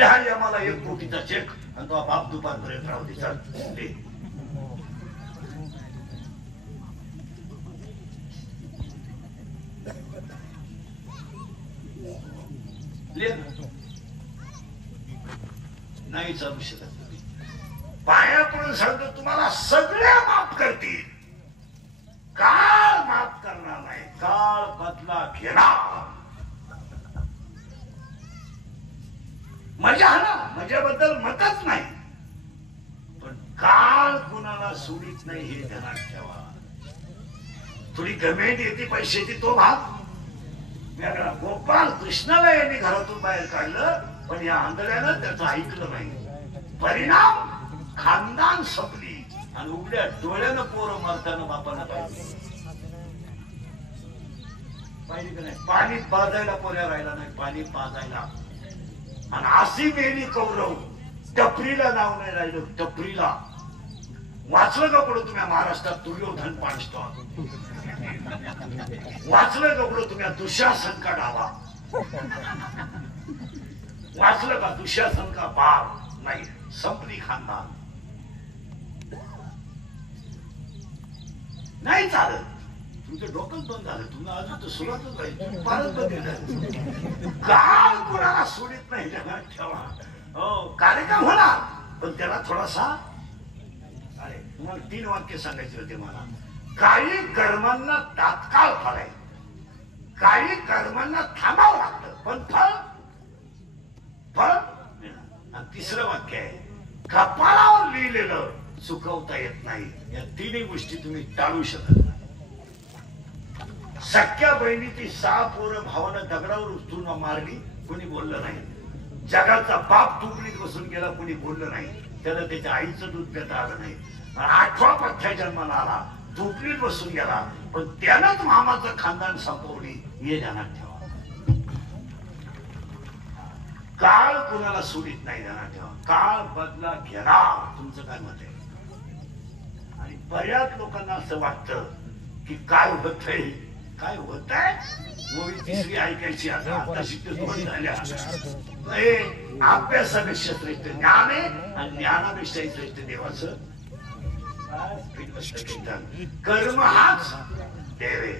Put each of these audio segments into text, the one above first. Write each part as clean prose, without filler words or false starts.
लिहा मला 1 कोटीचा चेक आणि तो बाप दुपारपर्यंत राहू दे. चल नाही चालू शकत. पाया पडून सांगतो तुम्हाला सगळे माफ करतील, काळ माफ करणार नाही. काळ बदला घेणार. मजा ना, मजेबद्दल मतच नाही, पण काळ कुणाला सोडित नाही हे ध्यानात ठेवा. थोडी गमेंट येते पैशाची तो भाग वेगळा. गोपाल कृष्णाला यांनी घरातून बाहेर काढलं, पण या आंधळ्यानं त्याचं ऐकलं नाही. परिणाम खानदान संपली आणि उघड्या डोळ्यानं पोरं मारताना बापानं पाहिजे का नाही. पाणी पाजायला पोऱ्या राहिला नाही, पाणी पाजायला. आणि अशी मेली कौरव, टपरीला नाव नाही राहिलं. टपरीला वाचलं का पुढे तुम्ही महाराष्ट्रात दुर्योधन पाणतो, वाचलं का पुढे तुम्ही दुःशासन का डावा, वाचलं का दुःशासन का बाप नाही. संपली खानदान. नाही चालत. तुमचं डोकंच बंद झालं. तुम्ही अजून तर सुरुवातच राहील. फारच बदल काळ कोणाला सोडित नाही. जगात ठेवा. हो कार्यक्रम होणार, पण त्याला थोडासा. अरे तुम्हाला 3 वाक्य सांगायचे होते मला. काही कर्मांना तात्काळ फळ आहे, काही कर्मांना थांबावं लागतं, पण फळ फळ. आणि 3रं वाक्य आहे, कपाळावर लिहिलेलं चुकवता येत नाही. या 3ही गोष्टी तुम्ही टाळू शकत नाही. सख्या बहिणीची 6 पोरं भावानं दगडावर उचलून मारली, कोणी बोललं नाही. जगाचा बाप तुकडीत बसून गेला, कोणी बोललं नाही. त्याला त्याच्या आईचं दूध देता आलं नाही. 8वा पठ्ठ्या जन्माला आला, तुकडीत बसून गेला, पण त्यानंच मामाचं खानदान संपवली. हे ध्यानात ठेवा. काळ कुणाला सोडित नाही. ध्यानात ठेवा. काळ बदला घेणार. तुमचं काय मत आहे? आणि बऱ्याच लोकांना असं वाटतं की काय होतंय, काय होत आहे. मूवी 3री ऐकायची आता, तशी 2 झाल्या. अभ्यासापेक्षा श्रेष्ठ ज्ञान आहे आणि ज्ञानापेक्षा श्रेष्ठ देवाचं कर्म हाच देव आहे.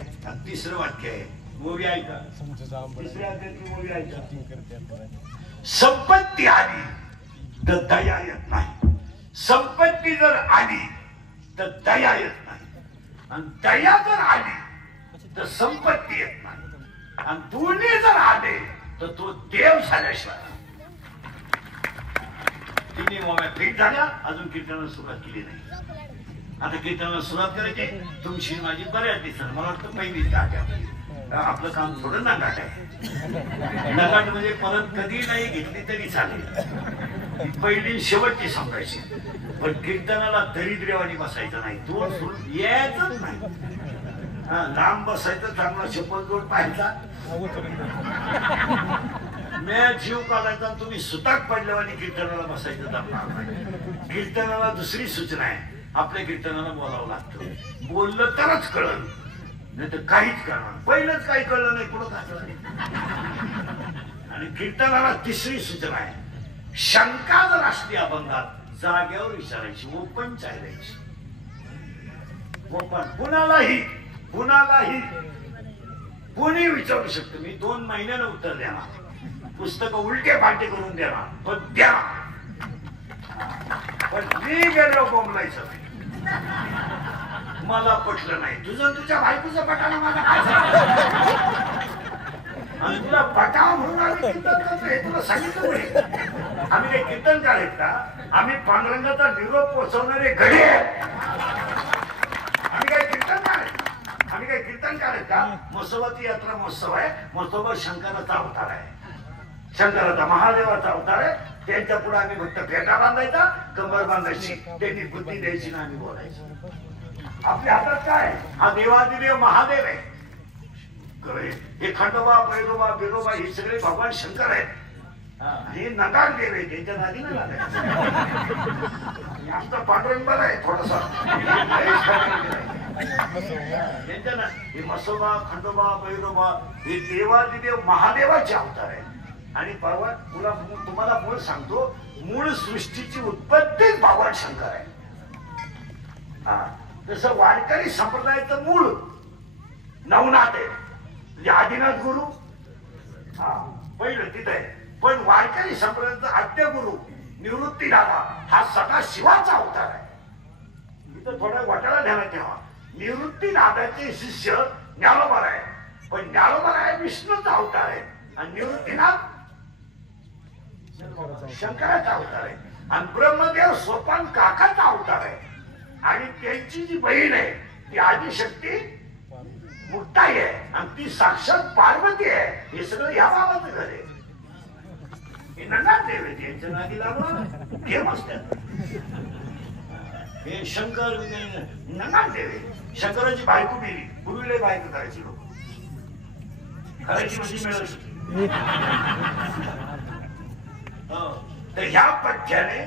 3रं वाक्य आहे. मूवी ऐका. 3ऱ्या अध्यायाची मूवी ऐका. संपत्ती आली तर दया येत नाही. संपत्ती जर आली तर दया येत नाही, आणि दया जर आली तर संपत्ती येत नाही, आणि दोन्ही जर आले तर तो देव झाल्याशिवाय. 3ही मोम्या फिट झाल्या. अजून कीर्तनाला सुरुवात केली नाही. आता कीर्तनाला सुरुवात करायची. तुमची माझी बऱ्याच दिसणार. मला वाटतं पहिलीच जागा. आपलं काम थोडं नगाट आहे. नगाट म्हणजे परत कधी नाही घेतली तरी चालेल. पहिली शेवटची सांगायची. पण कीर्तनाला दरिद्र्यवाणी बसायचं नाही. 2 सोडून यायचंच नाही. लांब बसायचं, चांगला चप्पल जोड पाहायचा, म्या जीव काढायचा. तुम्ही सुताक पडल्यावानी कीर्तनाला बसायचं जमणार नाही. कीर्तनाला 2री सूचना आहे. आपल्या कीर्तनाला बोलावं लागतं. बोललं तरच कळलं, नाही तर काहीच कळणार. पहिलंच काही कळलं नाही, पुढं काय कळलं. आणि कीर्तनाला 3री सूचना आहे. शंका जर असली अभंगात, जाग्यावर विचारायची, ओपन चालायची. ओपन. कुणालाही कुणालाही कोणी विचारू शकतो. मी 2 महिन्यानं उत्तर देणार. पुस्तक उलटे पालटे करून देणार, पण द्या. पण मी गेलो बोंबलायचं नाही. मला पटलं नाही. तुझं तुझ्या बायकोचं पटाला माझा काय आणि तुला पटाव म्हणून आम्ही कीर्तन करतो हे तुला सांगितलं नाही. आम्ही काही कीर्तनकार आहेत का? आम्ही पांडुरंगाचा निरोप पोहोचवणारे घडे. आम्ही काही कीर्तनकार आहेत? आम्ही काही कीर्तनकार आहेत का? म्हसोबाची यात्रा महोत्सव आहे. म्हसोबा शंकराचा अवतार आहे. शंकराचा महादेवाचा अवतार आहे. त्यांच्या पुढे आम्ही फक्त फेटा बांधायचा, कंबर बांधायची, त्यांनी बुद्धी द्यायची ना आम्ही बोलायची. आपल्या हातात काय? हा देवादिदेव महादेव आहे. हे खंडोबा, भैरोबा, बिरोबा हे सगळे भगवान शंकर आहेत. हे नकार देव आहे. त्यांच्या नादी नाही लागायचं. आमचा पांडुरंग बरा आहे थोडासा. हे मसोबा, खंडोबा, भैरोबा हे देवादिदेव महादेवाचे अवतार आहे. आणि परवा तुम्हाला मूळ सांगतो, मूळ सृष्टीची उत्पत्तीच भगवान शंकर आहे. जसं वारकरी संप्रदायाचं मूळ नवनाथ आहे, म्हणजे आदिनाथ गुरु पहिलं तिथे आहे. पण वारकरी संप्रदायाचा आद्य गुरु निवृत्तीनाथ हा सदा शिवाचा अवतार आहे. इथं थोडा घोटाळा ध्यानात ठेवा. निवृत्तीनाथाचे शिष्य ज्ञानोबा आहे, पण ज्ञानोबा आहे विष्णूचा अवतार आहे आणि निवृत्तीनाथ शंकराचा अवतार आहे. आणि ब्रह्मदेव सोपान काकाचा अवतार आहे. आणि त्यांची जी बहीण आहे ती आदिशक्ती मुक्ताई आहे आणि ती साक्षात पार्वती आहे. हे सगळं या बाबाचं घर आहे. हे नंदात देव आहे, त्यांच्या नादी लागून फेमस त्यात हे शंकर नंदात देव आहे. शंकराची बायको मेली, पूर्वीला बायको करायची लोक करायची म्हणजे मिळत होती. तर ह्या पठ्याने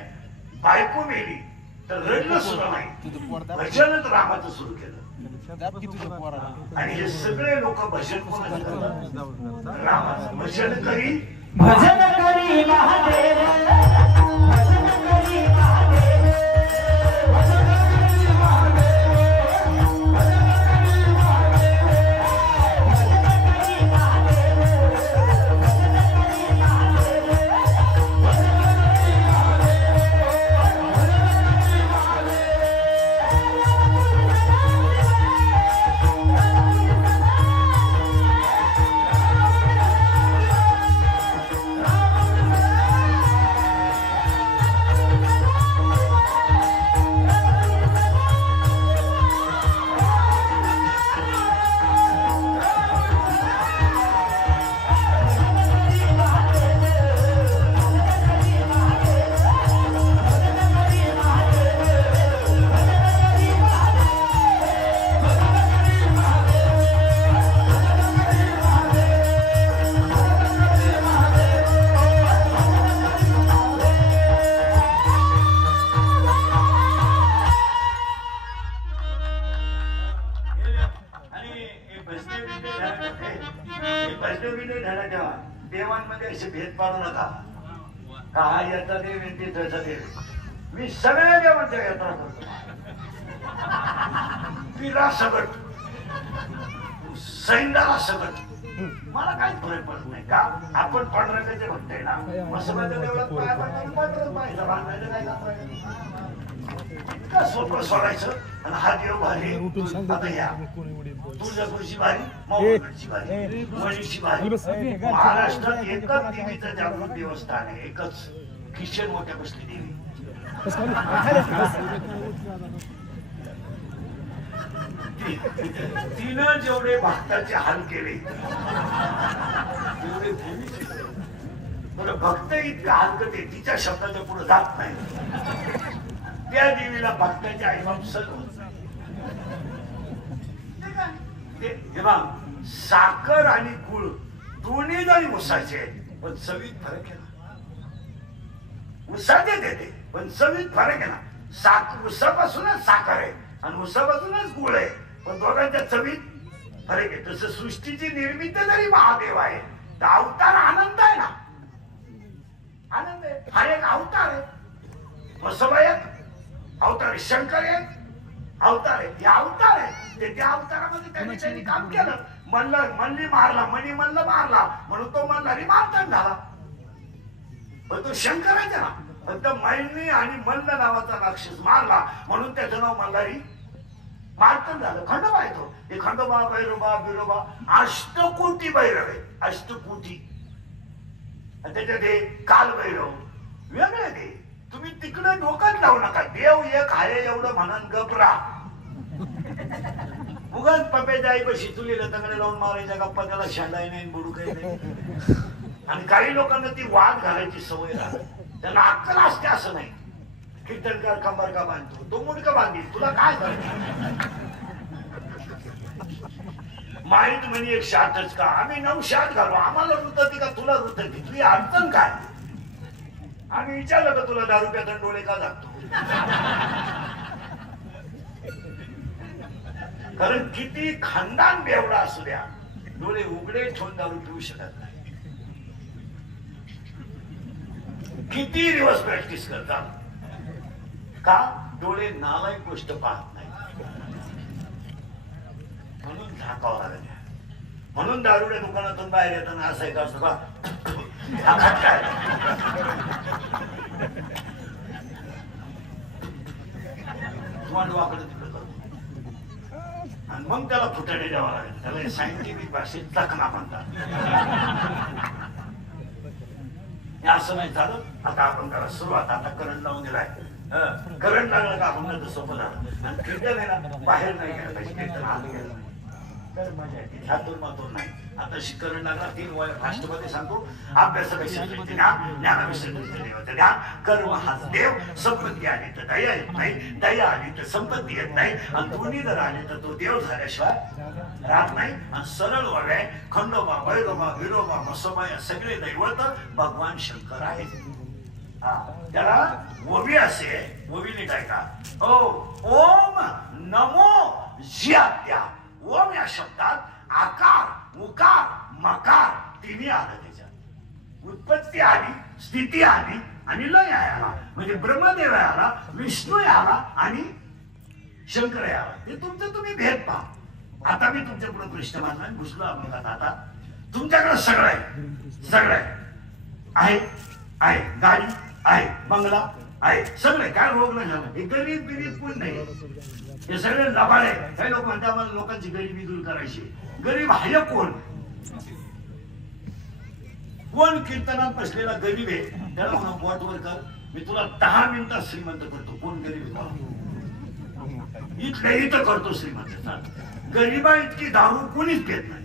बायको मेली तर रडलं सुद्धा नाही, भजनच रामाचं सुरू केलं. आणि हे सगळे लोक भजन कोणाचं करतात? रामाचं भजन करी, भजन करी महादेव, भजन करी महादेव, भजन करी महादेव, भजन करी महादेव, भजन करी महादेव, भजन करी महादेव, भजन करी महादेव, देवांमध्ये असे भेद पाडू नका. हा याचा देव येते त्याचा देव. मी सगळ्या देवांच्या यात्रा करतो. पिला सगट, सैंदाला सगट, मला काही फरक पडत नाही. का आपण पांढऱ्याचे भक्त आहे ना, मसमाच्या देवळात पाया पडणार पाहिजे बांधायचं काय इतकं सोपं सोडायचं. आणि हा देव भारी आता या तुळजापूरची भारी, माऊलीची भारी, मणीची भारी. महाराष्ट्रात एकच देवीचं जागृत देवस्थान आहे, एकच किशन मोठ्या बसली देवी. तिनं जेवढे भक्ताचे हाल केले तेवढे बरं भक्त इतका हलकट आहे, तिच्या शब्दाच्या पुढे जात नाही. त्या देवीला भक्ताचे आईबाप सगळं साखर आणि गुळ दोन्ही जरी उसाचे आहेत, पण चवीत फरक आहे ना. उसाचे देते पण चवीत फरक आहे ना. उसापासूनच साखर आहे आणि उसापासूनच गुळ आहे, पण दोघांच्या चवीत फरक आहे. तसं सृष्टीची निर्मिती जरी महादेव आहे तर अवतार आनंद आहे ना. आनंद आहे, हा एक अवतार आहे. मसोबा एक अवतार आहे, शंकर एक अवतार आहे. हे अवतार आहे. त्या अवतारामध्ये त्यांनी काम केलं. मल्ली मारला, मणी मल्ल मारला म्हणून तो मल्हारी मारतान झाला. पण तो शंकराचा ना, फक्त मल्ली आणि मल्ल नावाचा राक्षस मारला म्हणून त्याचं नाव मल्हारी मारतान झालं. खंडोबा येतो. हे खंडोबा, भैरोबा, बिरोबा अष्टकोटी भैरव आहे, अष्टकोटी. त्याच्यात हे काल भैरव वेगळे ते. तुम्ही तिकडे डोकंच लावू नका. देव एक आहे एवढं म्हणून गपरा. उगाच पप्याच्या आई बशी चुलीला तंगडे लावून मारायच्या गप्पा, त्याला शांडाई नाही, बुडू काही नाही. आणि काही लोकांना ती वाद घालायची सवय राहते. त्यांना अक्कल असते असं नाही. कीर्तनकार कंबर का बांधतो, तो मुडका बांधील, तुला काय करायचं. माहित म्हणे एक शातच का, आम्ही 9 शात घालू, आम्हाला रुतती का तुला रुतती, तुझी अडचण काय. आम्ही विचारलं का तुला दारू प्यातून डोळे का लागतो. कारण किती खानदान बेवडा असू द्या, डोळे उघडे ठेवून दारू पिऊ शकत नाही. किती दिवस प्रॅक्टिस करतात का डोळे नालायक गोष्ट पाहत नाही म्हणून झाकावं लागेल म्हणून दारूच्या दुकानातून बाहेर येताना असं एक असं बा काय वाकडं तिकडं करतो आणि मग त्याला फुटाणे द्यावा लागेल त्याला सायंटिफिक भाषेत जखना म्हणतात असं नाही झालं आता आपण त्याला सुरुवात आता करंट लावून दिलाय करंट लागलं का आपण सोपं झालं आणि कीर्तन आहे ना बाहेर नाही गेलं पाहिजे कीर्तन आत गेलं तर मजा येते ह्यातून मातून नाही आता करंट लागला 3 वय फास्टमध्ये सांगतो अभ्यासापेक्षा ध्यान कर्म हाच देव संपत्ती आली तर दया येत नाही दया आली तर संपत्ती येत नाही आणि दोन्ही जर आले तर तो देव झाल्याशिवाय राहत नाही आणि सरळ वळे खंडोबा भैरोबा विरोबा मसोबा या सगळे दैवत भगवान शंकर आहेत त्याला ओवी असे ओवीने काय का ओ ओम नमो ज्यात्या ओम या शब्दात आकार उकार मकार तिन्ही आलं त्याच्यात उत्पत्ती आली स्थिती आली आणि लय आला म्हणजे ब्रह्मदेव आला विष्णू आला आणि शंकर आला हे तुमचं तुम्ही भेद पहा आता मी तुमच्या पुढे प्रश्न मांडला घुसलो आपण आता तुमच्याकडे सगळं आहे आहे गाडी आहे बंगला आहे सगळे काय रोग नाही झाला हे गरीब बिरीब कोण नाही हे सगळे लबाड आहे काही लोक म्हणतात आम्हाला लोकांची गरिबी दूर करायची गरीब आहे कोण कोण कीर्तनात बसलेला गरीब आहे त्याला म्हणा बोटवर कर मी तुला 10 मिनिटात श्रीमंत करतो कोण गरीब आहे इथल्या इथं करतो श्रीमंत गरीबा इतकी दारू कोणीच पेत नाही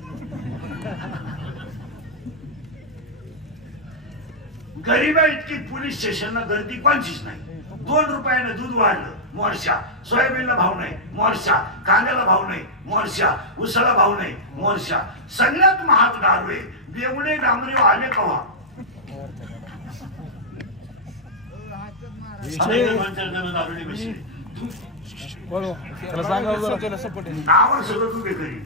गरीबा इतकी पोलीस स्टेशनला गर्दी कोणचीच नाही 2 रुपयाने दूध वाढलं मोर्चा सोयाबीनला भाव नाही मोर्चा कांद्याला भाव नाही मोर्चा उसाला भाव नाही मोर्चा सगळ्यात महाग दारू आहे बेवडे डांबरे आले कवा दारुडी बसले नाव सगळं तू बेकरी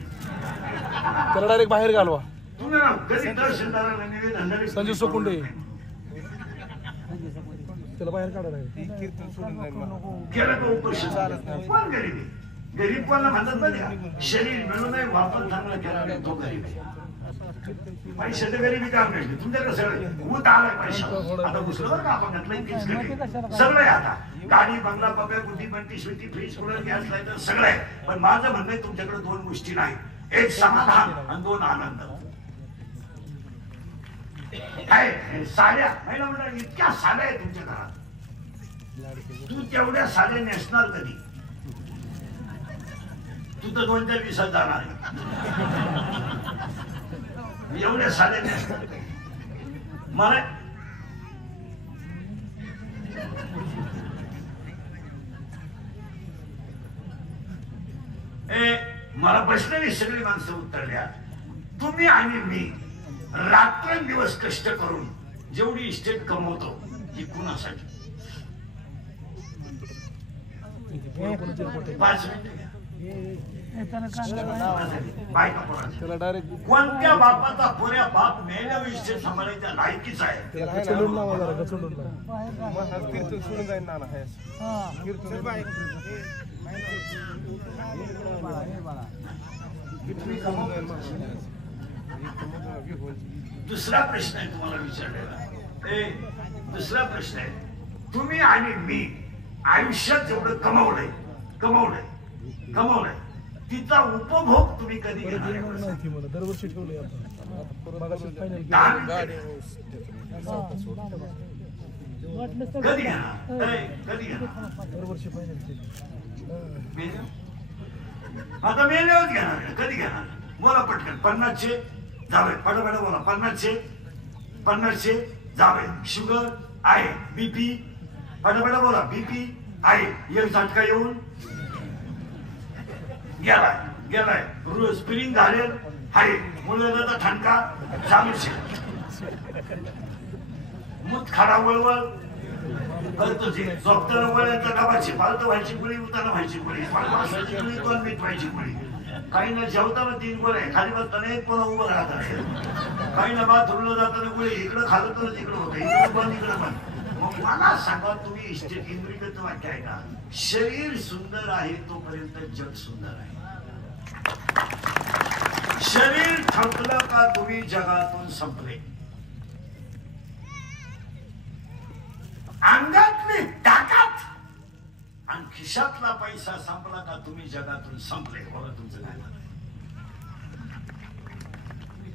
त्याला डायरेक्ट बाहेर घालवा तुम्ही गरीब तहसीलदाराला निवेदन संजय सोकुंडे त्याला बाहेर काढायला केलं का उपोषण कोण गरीब आहे गरीब कोणाला म्हणतात ना शरीर मिळून नाही वापर चांगला केला नाही तो गरीब आहे पैसे तर गरीबी काम नाही तुमच्याकडे सगळं ऊत आलाय पैसा आता घुसलं बरं का आपण घातलं सगळं आहे आता गाडी बंगला बंगला बुद्धी बनती स्विटी फ्रीज कूलर गॅस लाईटर सगळं आहे पण माझं म्हणणं आहे तुमच्याकडे 2 गोष्टी नाही एक समाधान आणि 2 आनंद काय साड्या महिला म्हणतात इतक्या साड्या आहेत तुमच्या घरात तू तेवढ्या साड्या नेसणार कधी तू तर 2-4 दिवसात जाणार एवढ्या साड्या नेसणार मला मला प्रश्न सगळी माणसं उत्तरल्या तुम्ही आणि मी रात्रंदिवस कष्ट करून जेवढी इस्टेट कमवतो ही कुणासाठी 5 मिनिटं कोणत्या बापाचा पुऱ्या बाप मेल्यावर इस्टेट सांभाळायच्या लायकीचा आहे दुसरा प्रश्न आहे तुम्हाला विचारलेला दुसरा प्रश्न आहे तुम्ही आणि मी आयुष्यात जेवढं कमवलंय तिचा उपभोग तुम्ही कधी घेणार दरवर्षी ठेवले कधी घेणार दरवर्षी आता मेल्यावर घेणार कधी घेणार बोला पटकन 50 जावे पटापट बोला 50 जावे शुगर आहे बीपी पटापट बोला बीपी आहे एक झटका येऊन गेलाय रोज स्प्रिंग घालेल आहे मुलाचा ठणका चालूच मूत खाडा वळवळ करतो झोपताना वळ्यांचा डबाची फालतं व्हायची गोळी उताना व्हायची गोळी माणसाची गोळी 2 मीठ व्हायची गोळी काही ना जेवताना 3 गोळे खाली बसताना एक पुन्हा उभं राहतात काही ना बाथरूमला जाताना गोळी इकडं खालं तर इकडं होतं इकडं बंद मला सांगा तुम्ही इंद्रियगत वाक्य आहे का? शरीर सुंदर आहे तोपर्यंत जग सुंदर आहे. शरीर थकलं का तुम्ही जगातून संपले. अंगातली ताकद आणि खिशातला पैसा संपला का तुम्ही जगातून संपले. बोला तुमचं काय मत आहे?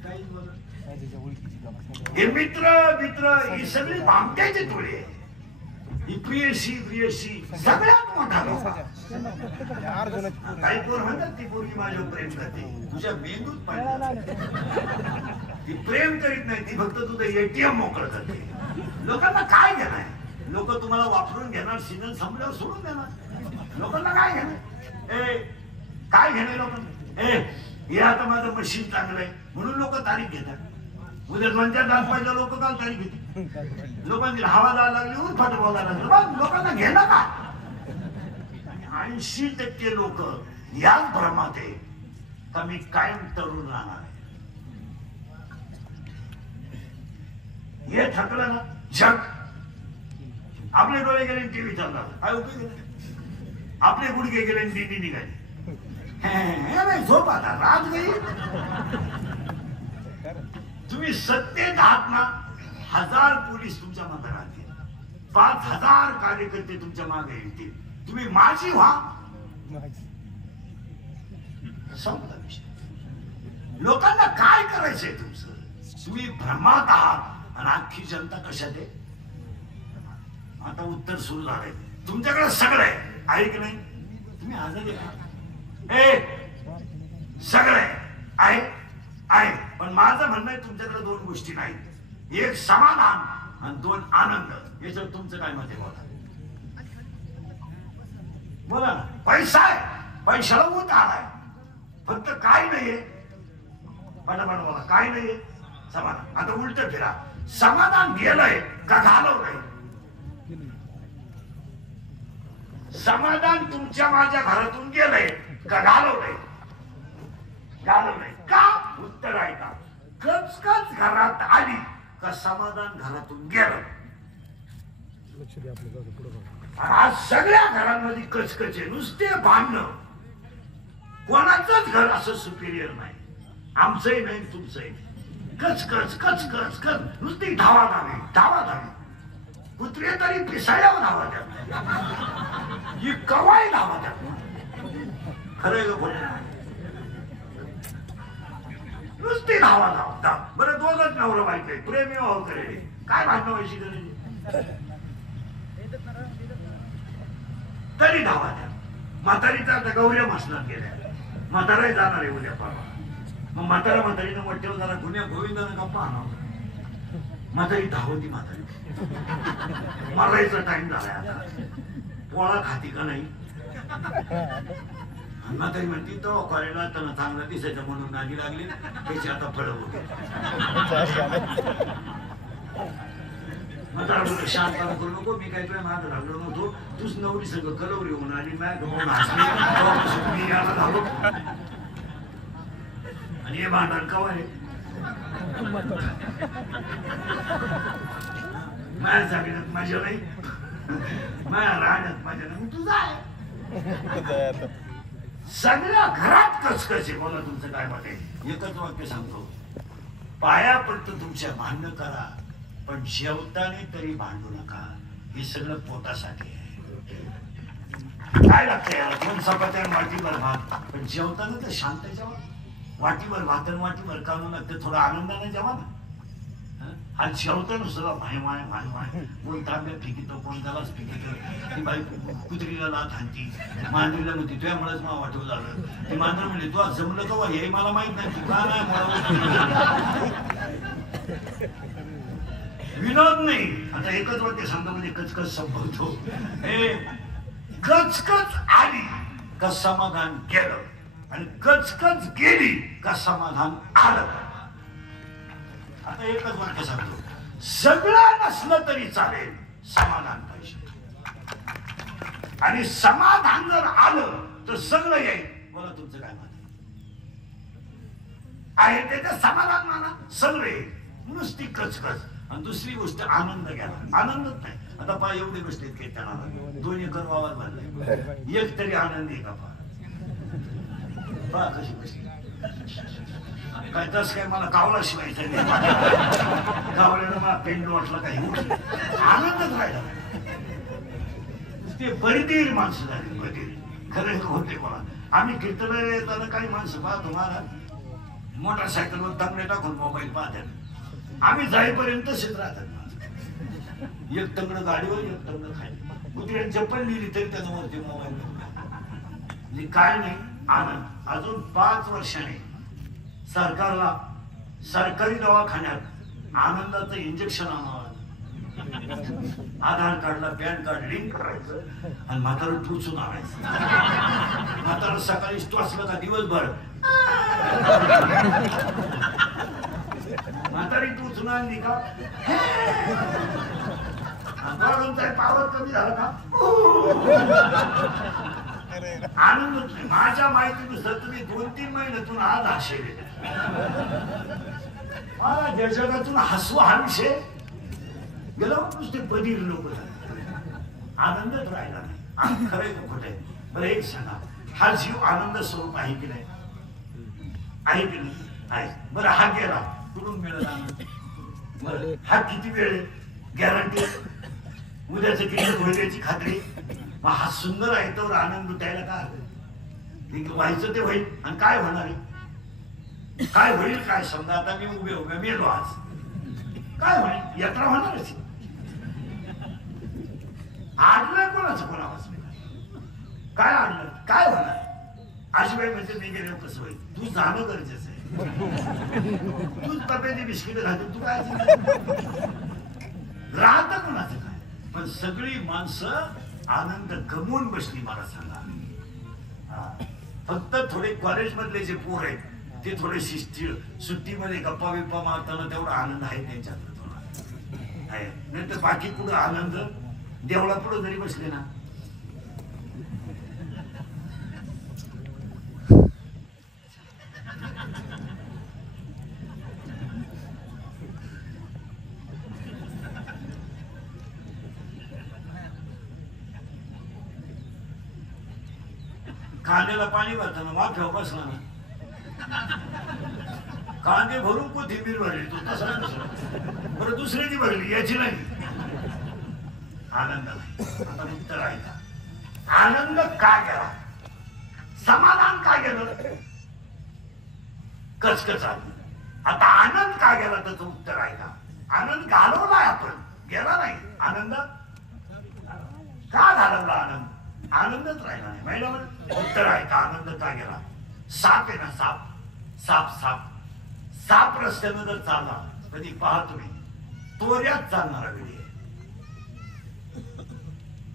काही बोला. हे मित्र मित्र ही सगळी भामट्याची टोळी आहे. ही प्रियशी प्रियशी सगळ्यात मोठा धोका. काही पोर म्हणतात ती पोरगी माझ्यावर प्रेम करते. तुझ्या मेंदूत पाहिजे. ती प्रेम करीत नाही, ती फक्त तुझं एटीएम मोकळं करते. लोकांना काय घेणार? लोक तुम्हाला वापरून घेणार, सीझन संपल्यावर सोडून देणार. लोकांना काय घेणार? ए काय घेणार लोकांना? हे आता माझं मशीन चांगलं आहे म्हणून लोक तारीख घेतात. उद्या 2-4 तास पाहिजे लोक काल तारीख घेते. लोकांची हवा जायला लागली, उरफाट बोलायला लागली. लोकांना घेणं का? 80% लोक याच भ्रमात आहे का मी कायम तरुण राहणार आहे. हे थकलं ना जग. आपले डोळे गेले टीव्ही चालला, काय उपयोग आहे? आपले गुडघे गेले डीडी निघाली. झोप आता रात गई. तुम्ही सत्तेत आहात ना, 1000 पोलीस तुमच्या मागे राहतील, 5000 कार्यकर्ते तुमच्या मागे येतील. तुम्ही माझी व्हा, संपला विषय. लोकांना काय करायचंय तुमचं? तुम्ही भ्रमात आहात आणि अख्खी जनता कशात आहे? आता उत्तर सुरू झालंय. तुमच्याकडे सगळं आहे की नाही? तुम्ही आजारी आहे. सगळं आहे आहे पण माझं म्हणणं आहे तुमच्याकडे 2 गोष्टी नाही. एक समाधान आणि 2 आनंद. याच्यावर तुमचं काय मत आहे? बोला ना. पैसा आहे, पैशाला ऊत आलाय, फक्त काय नाहीये. पटापट बोला. काय नाहीये? समाधान. आता उलट फिरा. समाधान गेलंय का घालवलंय? समाधान तुमच्या माझ्या घरातून गेलंय का घालवलंय? घालवलंय का? उत्तर आहे का? कचकच घरात आली का समाधान घरातून गेलं? लक्ष द्या आपलं. पुढे आज सगळ्या घरांमध्ये कचकच आहे, नुसते भांडणं. कोणाचंच घर असं सुपिरियर नाही. आमचंही नाही, तुमचंही. कचकच कचकच कच, नुसती धावाधावी धावाधावी. कुत्रे तरी पिसाळ्यावर धावा द्या, ही कवाय धावा द्या. खरंय ग बोल. नुसती धावा धावा. बरं दोघच नवरा बायको आहे, प्रेमी भाव करेल, काय भांडणं व्हायची गरज? तरी धावा द्या. म्हातारीचा आता गौऱ्या भाषणात गेल्या. म्हाताराही जाणार आहे उद्या परवा. मग म्हातारीनं मोठ्या जरा गुन्ह्या गोविंदानं गप्पा आणावं. म्हातारी धावती. म्हातारी मरायचा टाइम झालाय आता. पोळा खाती का नाही? म्हातारी म्हणती तो कॉलेजला त्यांना चांगला दिसायचं म्हणून नागी लागली, त्याची आता फळं होते. म्हातारा बोलतो शांतपणा करू नको, मी काय तुला मागं लागलो नव्हतो, तूच नवरी सगळं कलवरी होऊन आली. मी याला झालो आणि हे भांडण कवा आहे? माझ्या जागेत माझ्या नाही, माझ्या राहण्यात माझ्या नाही. तुझा आहे. सगळ्या घरात कचकच आहे. बोला तुमचं काय मत आहे? एकच वाक्य सांगतो. पाया पडतं तुमच्या भांडण करा, पण जेवताना तरी भांडू नका. हे सगळं पोटासाठी आहे. काय लागतं याला? 2 चपात्या वाटीभर भात, पण जेवताना तर शांत जेवा. वाटीभर भात आणि वाटीभर काढून लागतं. थोडा आनंदाने जेवा ना. हा जेवताना सुद्धा भाय माय भाय माय. कोण तांब्या फिकितो, कोण त्यालाच फिकितो. ती बाई कुत्रीला लाथ हाणती, मांजरीला म्हणते तुझ्यामुळेच मला वाटव झालं. ती मांजर म्हणली तू जमलं का? हे मला माहित नाही. तू का नाही विनोद नाही. आता एकच वाक्य सांगतो म्हणजे कचकच संपवतो. हे कचकच आली का समाधान गेलं, आणि कचकच गेली का समाधान आलं. आता एकच वाक्य सांगतो. सगळं नसलं तरी चालेल, समाधान पाहिजे. आणि समाधान जर आलं तर सगळं येईल. बोला तुमचं काय मत आहे? त्याचं समाधान माना, सगळं येईल. नुसती कचकच. आणि दुसरी गोष्ट आनंद घ्यायला. आनंदच नाही. आता पहा एवढे गोष्टी आहेत काही त्यांना 2 एकर वावर भरले, एक तरी आनंदी आहे का पहा कशी गोष्टी. काय तस काय मला कावला शिवायचं नाही, कावल्यानं मला पेंड वाटलं काही आनंदच राहिला. ते बरीतील माणसं झाली, बरीतील खरे होते मला. आम्ही कीर्तनाला येताना काही माणसं पाहतो मला मोटरसायकलवर दमणे टाकून मोबाईल पाहतात. आम्ही जाईपर्यंत तसेच राहतात. एक तंगड गाडीवर, एक तंगड खाली. कुत्र्याने चप्पल लिहिली तरी त्यानं वरती मोबाईल. काय नाही आनंद. अजून 5 वर्षाने सरकारला सरकारी दवाखान्यात आनंदाचं इंजेक्शन आणावं. आधार कार्डला पॅन कार्ड लिंक करायचं आणि म्हातारं टोचून आणायचं. म्हातारं सकाळी टोचलं का दिवसभर म्हातारी टोचून आणली का पावर कमी झाला का आनंदच नाही. माझ्या माहितीनुसार तुम्ही 2-3 महिन्यातून आज हसेल. मला ज्या जगातून हसवा हा विषय गेला नुसते बधीर लोक आनंदच राहिला नाही. खरंय का खोटं आहे? बरं एक सांगा, हा जीव आनंद स्वरूप आहे की नाही? आहे की नाही? आहे. बरं हा गेला कुठून मिळेल आनंद? बरं हा किती वेळ गॅरंटी? उद्याचं किती होईल खात्री? मग हा सुंदर आहे तर आनंद लुटायला का व्हायचं ते होईल. आणि काय होणार आहे? काय होईल? काय समजा आता मी उभे मेलो आज, काय होईल? यात्रा होणारच. आडलं कोणाचं कोणावाच काय आडलं? काय होणार? आजीबाई म्हणजे मी गेलो कसं होईल? तू जाणं गरजेचं आहे. तूच तब्येती बिस्किट घालतो, तू काय राहतं कोणाचं काय? पण सगळी माणसं आनंद गमवून बसली. मला सांगा, फक्त थोडे कॉलेज मधले जे पोर आहेत ते थोडे सुट्टीमध्ये गप्पा बिप्पा मारताना तेवढा आनंद आहे त्यांच्याकडे थोडा आहे. नाही तर बाकी कुठं आनंद? देवळा पुढे जरी बसले ना, कांद्याला पाणी भरताना वाफ्यावर बसला ना, कांदे भरून कोथिंबीर भरली तो तसा बरं दुसऱ्याची भरली याची नाही. आनंद नाही. आता उत्तर आहे का? आनंद का गेला? समाधान का गेलं? कचकच आली. आता आनंद का गेला त्याचं उत्तर आहे का? आनंद घालवलाय आपण, गेला नाही. आनंद का घालवला? आनंद आनंदच राहिला नाही. महिला उत्तर आहे का? आनंद का गेला? साप आहे ना, साप साप साप साप रस्त्यानं जर चालला कधी पहा तुम्ही, तोऱ्यात चालणारा वेळी आहे,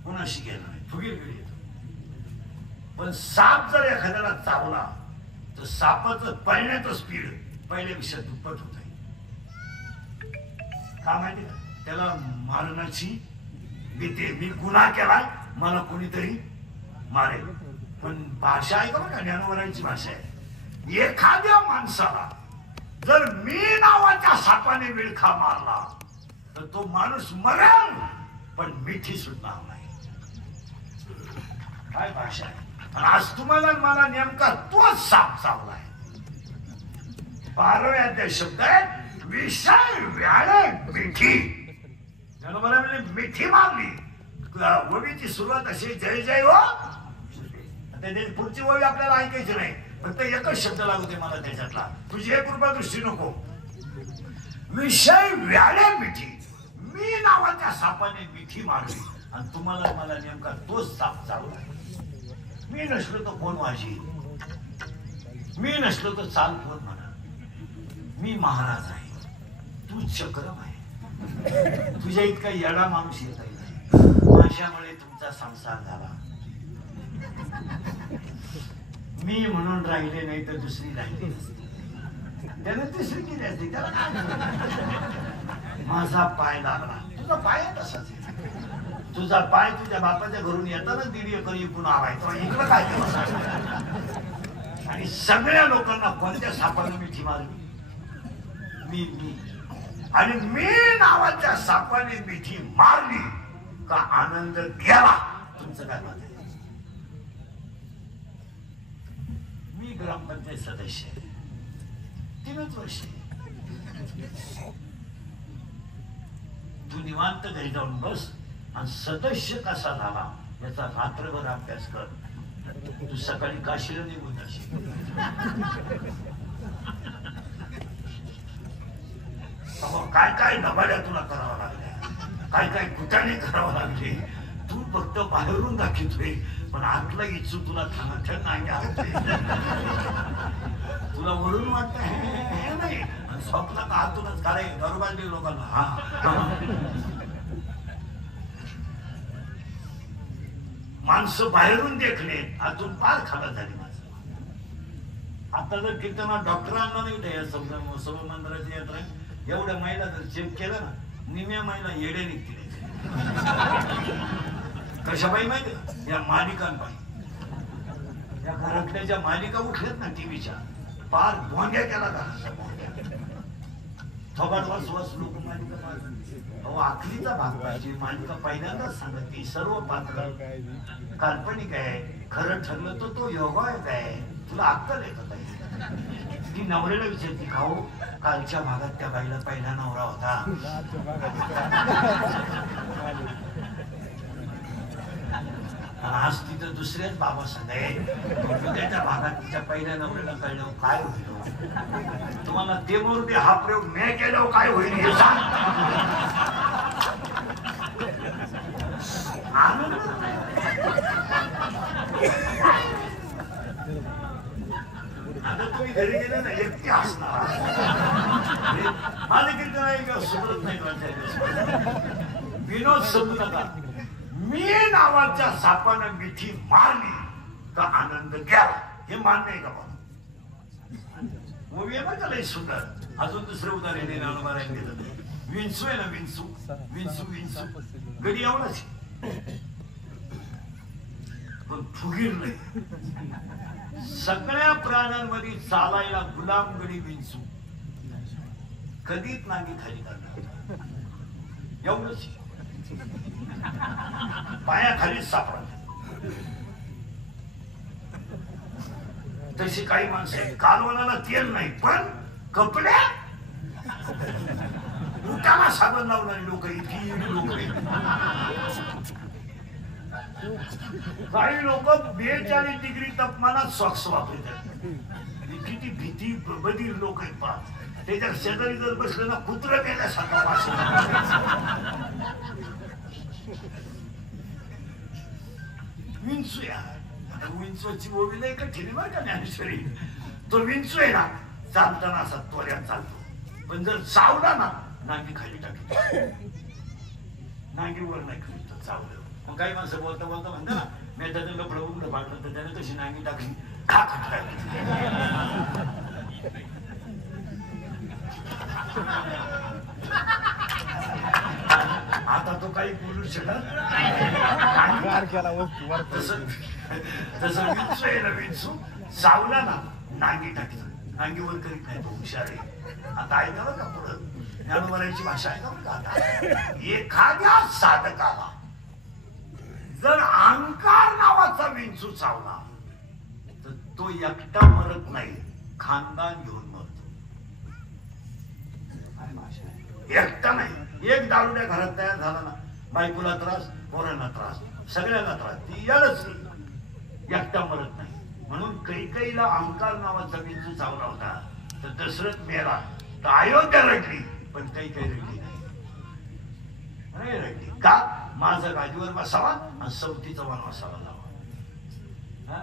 कोणाशी गेला नाही, फुगीर वेळी येतो. पण साप जर एखाद्याला चावला तर सापाचं पळण्याचं स्पीड पहिल्यापेक्षा दुप्पट होत आहे. का माहिती का? त्याला मारण्याची भीती. मी गुन्हा केलाय, मला कोणीतरी मारेल. पण भाषा आहे का बघा, ज्ञानोबरांची भाषा आहे. एखाद्या माणसाला जर मी नावाच्या सापाने विळखा मारला तर तो माणूस मरेल पण मिठी सुटणार नाही. काय भाषा आहे? आणि आज तुम्हाला मला नेमका तोच साप चावलाय. 12व्या अध्याय शब्द आहे विषय व्याळे मिठी. ज्ञानोबरा म्हणजे मिठी मारली. ओवीची सुरुवात अशी जय जय हो. पुढची ओवी आपल्याला ऐकायची नाही, फक्त एकच शब्द लागू दे मला त्याच्यातला. तुझी एक कृपा दृष्टी नको. विषय व्याळे मिठी. मी नावाच्या सापाने मिठी मारली आणि तुम्हाला मला नेमका तोच साप चावला. मी नसलो तर कोण माझी, मी नसलो तर चाल कोण म्हणा. मी महाराज आहे, तू चक्रम आहे. तुझ्या इतका येडा माणूस येत आहे. माझ्यामुळे तुमचा संसार झाला. मी म्हणून राहिले नाही तर दुसरी राहिली नसती. त्याने तिसरी केली असती. त्याला काय? माझा पाय लागला. तुझा पाय तसाच आहे. तुझा पाय तुझ्या बापाच्या घरून येताना 1.5 एकर इकून आलाय. तर इकडं काय केलं? आणि सगळ्या लोकांना कोणत्या सापानं मिठी मारली? मी आणि मी नावाच्या सापाने मिठी मारली का आनंद गेला. तुमचं काय मत आहे? मी ग्रामपंचायत सदस्य 3 वर्ष. तू निवांत घरी जाऊन बस आणि सदस्य कसा झाला याचा रात्रभर अभ्यास कर. तू सकाळी काशीला निघून जाशील. काय काय दबाड्या तुला करावं लागल्या, काय काय कुटाने करावं लागले. तू फक्त बाहेरून दाखवतोय पण आतला इच्छू तुला नाही. तुला वरून वाटत नाही स्वप्न का आतूनच काय दरबारली लोकांना. माणसं बाहेरून देखणे आतून पार खाला झाली माणसं. आता जर कीर्तना डॉक्टरांना नाही द्या सभा मंदिराची यात्रा एवढ्या महिला जर चेक केलं ना निम्या महिला येडे निघतील. कशा बाई माहिती या मालिकांपाई या घरातल्या ज्या मालिका उठल्यात ना टीव्हीच्या पार भोंग्या केला थोबाड वास लोक मालिका अहो आखलीचा भाग पाहिजे. मालिका पहिल्यांदाच सांगत की सर्व पात्र काल्पनिक आहे. खरं ठरलं तर तो योगायोग आहे. तुला अक्कल येत आहे. ती नवऱ्याला विचारती का हो कालच्या भागात त्या बाईला पहिला नवरा होता. आज तिथं दुसऱ्याच बाबा सांगाय त्याच्या भागात तिच्या पहिल्या नवऱ्याला कळलं काय होईल. तुम्हाला ते मोरते हा प्रयोग मी केल्यावर काय होईल हे सांग. आता तुम्ही घरी गेले ना एकटी असणार. माझं कीर्तन सुधरत नाही. विनोद समजू नका. मी नावाच्या सापानं मिठी मारली का आनंद गेला. हे मान्य आहे का मला? मूवी आहे ना लय सुंदर. अजून दुसरं उदाहरण आहे नानुमारायला गेलं विंचू आहे ना विंचू विंचू विंचू गडी एवढाच पण फुगीर नाही. सगळ्या प्राण्यांमध्ये चालायला गुलाम गडी विंचू कधीच नांगी खाली करणार एवढंच. पायाखालीच सापडत. तशी काही माणसं आहेत कालवणाला तेल नाही पण कपड्या उठाला साबण लावणारी लोक इतकी लोक आहेत. काही लोक 42 डिग्री तापमानात सॉक्स वापरतात. किती भीती बधीर लोक आहेत पहा. त्याच्या शेजारी जर बसलं ना कुत्र गेल्यासारखा वास. विंचू या विंचूची ओवी नाही का ठेवी बरं का ज्ञानेश्वरी. तो विंचू आहे ना चालताना असा त्वऱ्यात चालतो पण जर चावला ना नांगी खाली टाकतो. नांगीवर नाही खाली तर चावलं. मग काही माणसं बोलता बोलता म्हणता ना मी त्याचं लपडं उघडं पाडलं तर त्याने कशी नांगी टाकली खा आता तो काही बोलू शकत. तसं विंचू आहे ना विंचू चावला ना नांगी टाकतो. नांगीवर करीत नाही तो हुशार आहे. आता ऐकावं का पुढं ज्ञानोबराची भाषा ऐकावं का आता. एखाद्या साधकाला जर अहंकार नावाचा विंचू चावला तर तो एकटा मरत नाही खानदान घेऊन मरतो. एकटा नाही. एक दारुड्या घरात तयार झाला ना बायकोला त्रास पोरांना त्रास सगळ्यांना त्रास. ती याडच एकटा मरत नाही. म्हणून कैकेयीला अहंकार नावाचा विंचू चावला होता तर दशरथ मेला तर अयोध्या रडली पण कैकेयी रडली नाही रडली का. माझा गादीवर बसावा आणि सवतीचा वनवासाला लावा.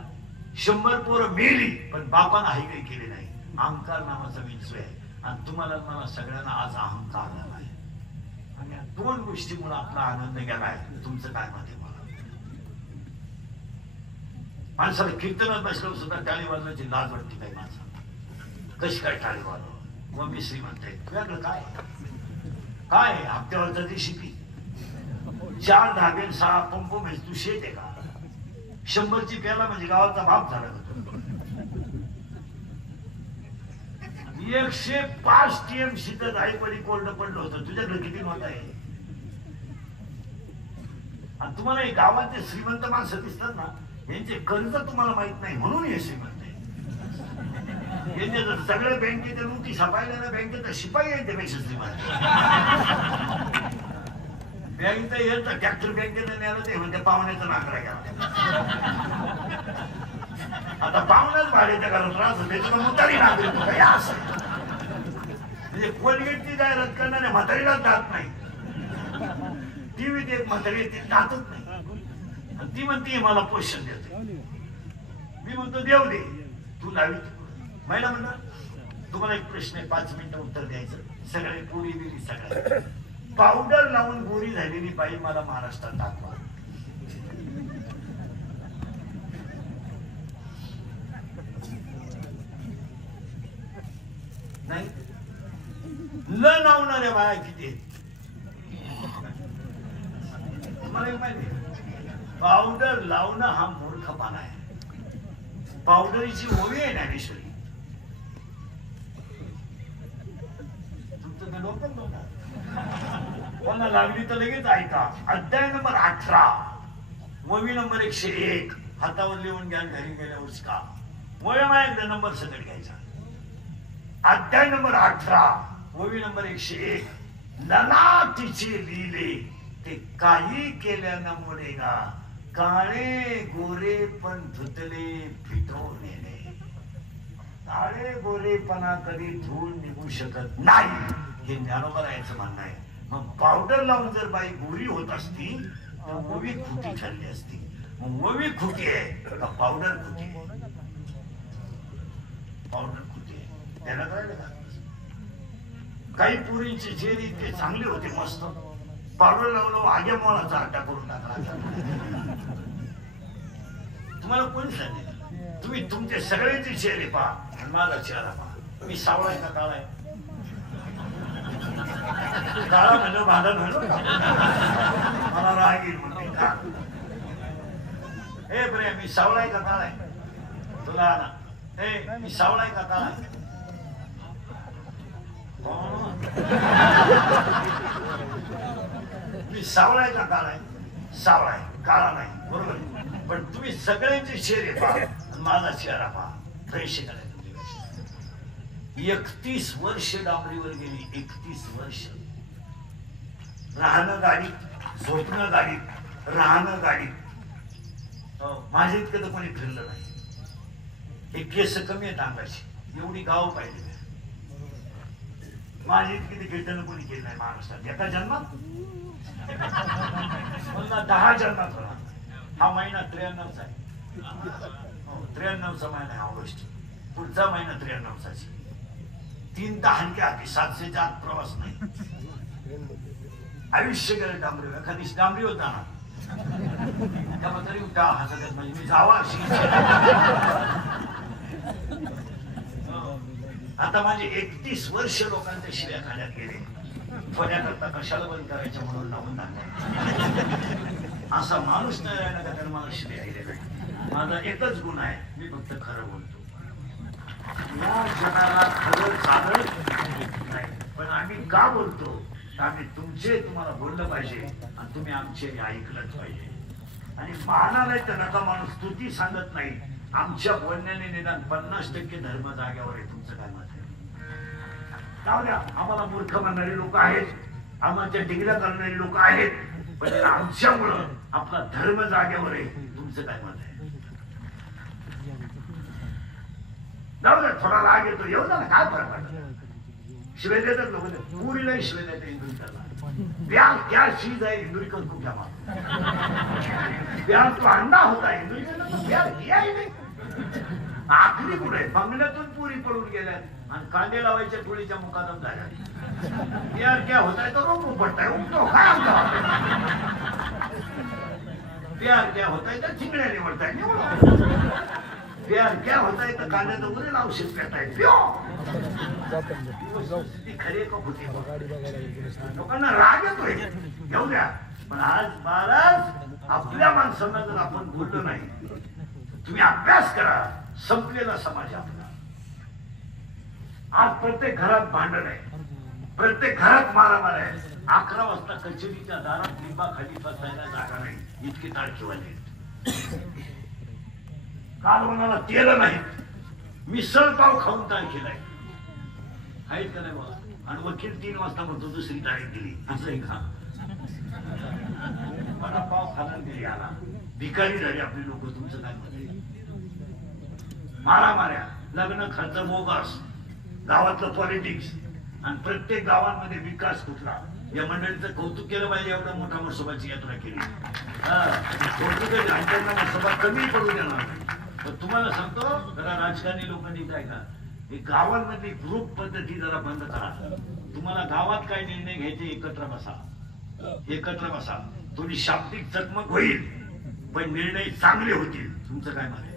100 पोरं मेली पण बापानं हाय काही केली नाही. अहंकार नावाचा विंचू आहे आणि तुम्हाला मला सगळ्यांना आज अहंकार आला आहे. आणि या 2 गोष्टीमुळे आपला आनंद गेलाय. तुमचं काय मत आहे मला. माणसाला कीर्तनात बसल्यावर सुद्धा टाळी वाजवायची लाज वाटते काही माणसाला. कशी काय टाळी वाजवा मग मी श्रीमंत आहे वेगळं काय काय हप्त्यावरचा रेसिपी 4 धाबे 6 पंप म्हणजे तू शेत आहे का. 100ची प्याला म्हणजे गावाचा बाप झाला. 105 TMC तर जाईपडी कोल्ड पडलं होतं. तुझ्याकडे किती नोट आहे? आणि तुम्हाला हे गावातले श्रीमंत माणसं दिसतात ना, यांचे कर्ज तुम्हाला माहित नाही म्हणून हे श्रीमंत आहे. यांचे जर सगळे बँकेच्या नोटी छापायला ना, बँकेचा शिपाई यांच्यापेक्षा श्रीमंत. बँकेचा येईल तर ट्रॅक्टर बँकेनं नेलं ते म्हणजे पाहुण्याचा नाकरा घ्या. आता पाहुण्याच भाड्याच्या घरात राहतो त्याच्याला म्हातारी नागरी काय असं म्हणजे कोलगेटची जाहिरात करणाऱ्या म्हातारीलाच जात नाही. टीव्हीत एक म्हातारी ती जातच नाही. ती म्हणते मला पोषण देते. मी म्हणतो देव दे, तू लावी. महिला म्हणणार तुम्हाला एक प्रश्न आहे, 5 मिनिटं उत्तर द्यायचं. सगळे पोरी बिरी सगळ्या पावडर लावून गोरी झालेली बाई मला महाराष्ट्रात दाखवा. नाही ल लावणाऱ्या बाया किती आहेत? तुम्हाला एक माहिती आहे, पावडर लावणं हा मूर्खपणा आहे. पावडरीची ओवी आहे ज्ञानेश्वरी. तुमचं ते डोकं नव्हतं. कोणा लागली तर लगेच ऐका. अध्याय नंबर 18 ओवी नंबर 101 हातावर लिहून घ्या. घरी गेल्यावर का वया माझ्याकडे नंबर सकट घ्यायचा. अध्याय नंबर 18 ओवी नंबर 101 ललाटीचे लिहिले ते काही केल्यानं मुडेगा, काळे गोरे पण धुतले फिटवून नेणे. काळे गोरेपणा कधी धुवून निघू शकत नाही हे ज्ञानोबरायांचं म्हणणं आहे. मग पावडर लावून जर बाई गोरी होत असती तर ओवी खुटी ठरली असती. मग ओवी खुटी आहे का पावडर खुटी आहे? पावडर खुटी आहे. त्याला कळलं का? काही पोरींचे चेहरे इतके चांगले होते, मस्त. पावडर लावलं आग्या मोळाचा अड्डा करून टाकला. तुम्हाला कोणी सांगितलं? तुम्ही तुमचे सगळ्यांचे चेहरे पहा, माझा चेहरा पहा. मी सावळा आहे का काळा आहे? काळा म्हणलं भांडण म्हणलो का? मला राग येईल म्हणते का? हे बरे मी सावळा आहे का काळा आहे? तुला ना हे मी सावळा आहे का काळा आहे? मी सावळा आहे का काळा आहे? सावळा आहे, काळा नाही. बरोबर. पण तुम्ही सगळ्यांचे चेहरे पहा, माझा चेहरा पहा. फ्रेश करायचं. 31 वर्ष डांबरीवर गेली. 31 वर्ष. राहणं गाडीत, झोपणं गाडीत, राहणं गाडीत. माझ्या इतकं तर कोणी फिरलं नाही. हे केस कमी आहेत अंगाची, एवढी गाव पाहिजे. माझी इतकी कीर्तन कोणी केली नाही महाराष्ट्रात. एका जन्मात 10 जन्मात होणार. हा महिना 93चा आहे. 93चा महिना आहे ऑगस्ट. पुढचा महिना 93चा. 3 दहाणक्या हाती, 700च्या आत प्रवास नाही. आयुष्य गेलं डांबरी. एखादी डांबरी होता ना त्यामुळे तरी उठा हसत म्हणजे मी जावा अशी. आता माझे 31 वर्ष लोकांच्या शिव्या खाण्यात गेले. फळ्याकरता कशाला बंद करायचं म्हणून लावून टाकलं. असा माणूस नाही राहिला का त्याला मला शिव्या दिले. माझा एकच गुण आहे, मी फक्त खरं बोलतो. या जगाला खरं चालत नाही, पण आम्ही का बोलतो? आम्ही तुम्हाला बोललं पाहिजे आणि तुम्ही आमचे ऐकलंच पाहिजे. आणि माना नाही तर नका माणूस स्तुती सांगत नाही. आमच्या बोलण्याने निदान 50% धर्म जाग्यावर आहे. तुमचं काय मत आहे? जाऊ द्या, आम्हाला मूर्ख म्हणणारी लोक आहेत, आम्हाला डिग्र्या करणारी लोक आहेत, पण आमच्यामुळं आपला धर्म जाग्यावर आहे. तुमचं काय मत आहे? जाऊ द्या, थोडा राग येतो, येऊ द्या ना, काय फरक पडतो? शिवाय देतात लोक, पुरीलाही शिवाय देतात. हिंदुस्तानला प्यार क्या चीज है, हिंदुस्तान को क्या मालूम? प्यार तो अंडा होता है, हिंदुस्तान तो प्यार किया ही नाही. आखरी कुठे बंगल्यातून पुरी पळून गेल्या आणि कांदे लावायच्या पोळीच्या मुकादम झाल्या. प्यार क्या होता है तो रोग पडताय उठतो काय आमचा. प्यार क्या होता है तर चिंगड्या निवडताय निवडा. प्यार क्या होता है तर कांद्याचं उरेल औषध पेटाय प्यो. ती खरी का होती? लोकांना राग येतोय, घेऊ द्या. पण आज महाराज आपल्या माणसांना जर आपण बोललो नाही, तुम्ही अभ्यास करा. संपलेला समाज आपला. आज प्रत्येक घरात भांडण आहे, प्रत्येक घरात मारामार आहे. 11 वाजता कचेरीच्या दारात लिंबाखाली बसायला जागा नाही, इतके ताळकीवाले. काल म्हणाला तेल नाही, मिसळ पाव खाऊन ताळ केलाय, आहेत का नाही बाबा. आणि वकील 3 वाजता म्हणतो दुसरी तारीख दिली, असंही खा. वडापाव खाला दिली आला, भिकारी झाली आपली लोक. तुमचं काय म्हणते? मारामाऱ्या, लग्न खर्च बोगस, गावातलं पॉलिटिक्स, आणि प्रत्येक गावांमध्ये विकास कुठला. या मंडळीचं कौतुक केलं पाहिजे, एवढा मोठा मसोबाची यात्रा केली. कौतुक मसोबा कमी पडू देणार नाही. पण तुम्हाला सांगतो, जरा राजकारणी लोकांनी काय का, हे गावांमधली ग्रुप पद्धती जरा बंद करा. तुम्हाला गावात काय निर्णय घ्यायचे, एकत्र बसा, एकत्र बसा. थोडी शाब्दिक चकमक होईल, पण निर्णय चांगले होतील. तुमचं काय मत आहे?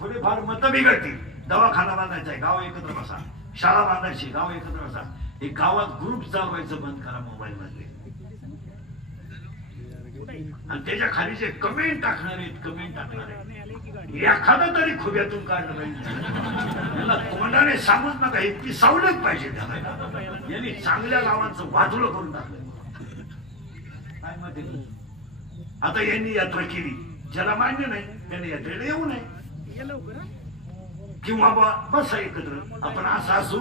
थोडेफार मतं बिघडतील. दवाखाना बांधायचा आहे, गाव एकत्र बसा. शाळा बांधायची, गाव एकत्र बसा. हे गावात ग्रुप चालवायचं बंद करा मोबाईल मधले. आणि त्याच्या खाली जे कमेंट टाकणार आहेत, कमेंट टाकणार आहेत, एखादं तरी खुब्यातून काढलं पाहिजे. त्याला तोंडाने सांगूच नका, इतकी सवलत पाहिजे त्याला. यांनी चांगल्या गावांचं वाजवलं करून टाकलं. काय मत आहे? आता यांनी यात्रा केली, ज्याला मान्य नाही त्याने यात्रेला येऊ नये, किंवा बसा एकत्र, आपण असं असू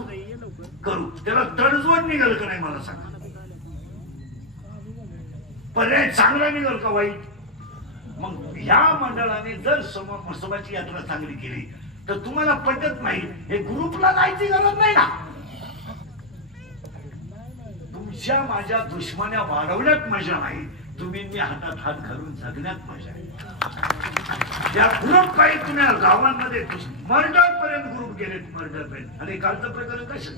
करू. त्याला तडजोड निघाल का नाही मला सांगा. पर्याय चांगला निघाल का वाईट? मग ह्या मंडळाने जर मसोबाची यात्रा चांगली केली तर तुम्हाला पटत नाही, हे ग्रुपला जायची गरज नाही ना. तुमच्या माझ्या दुश्मन्या वाढवण्यात मजा नाही, तुम्ही मी हातात हात घालून जगण्यात मजा आहे. या ग्रुप काही तुम्ही गावांमध्ये मर्डर पर्यंत ग्रुप गेलेत, मर्डर पर्यंत. आणि कालचं प्रकरण कसं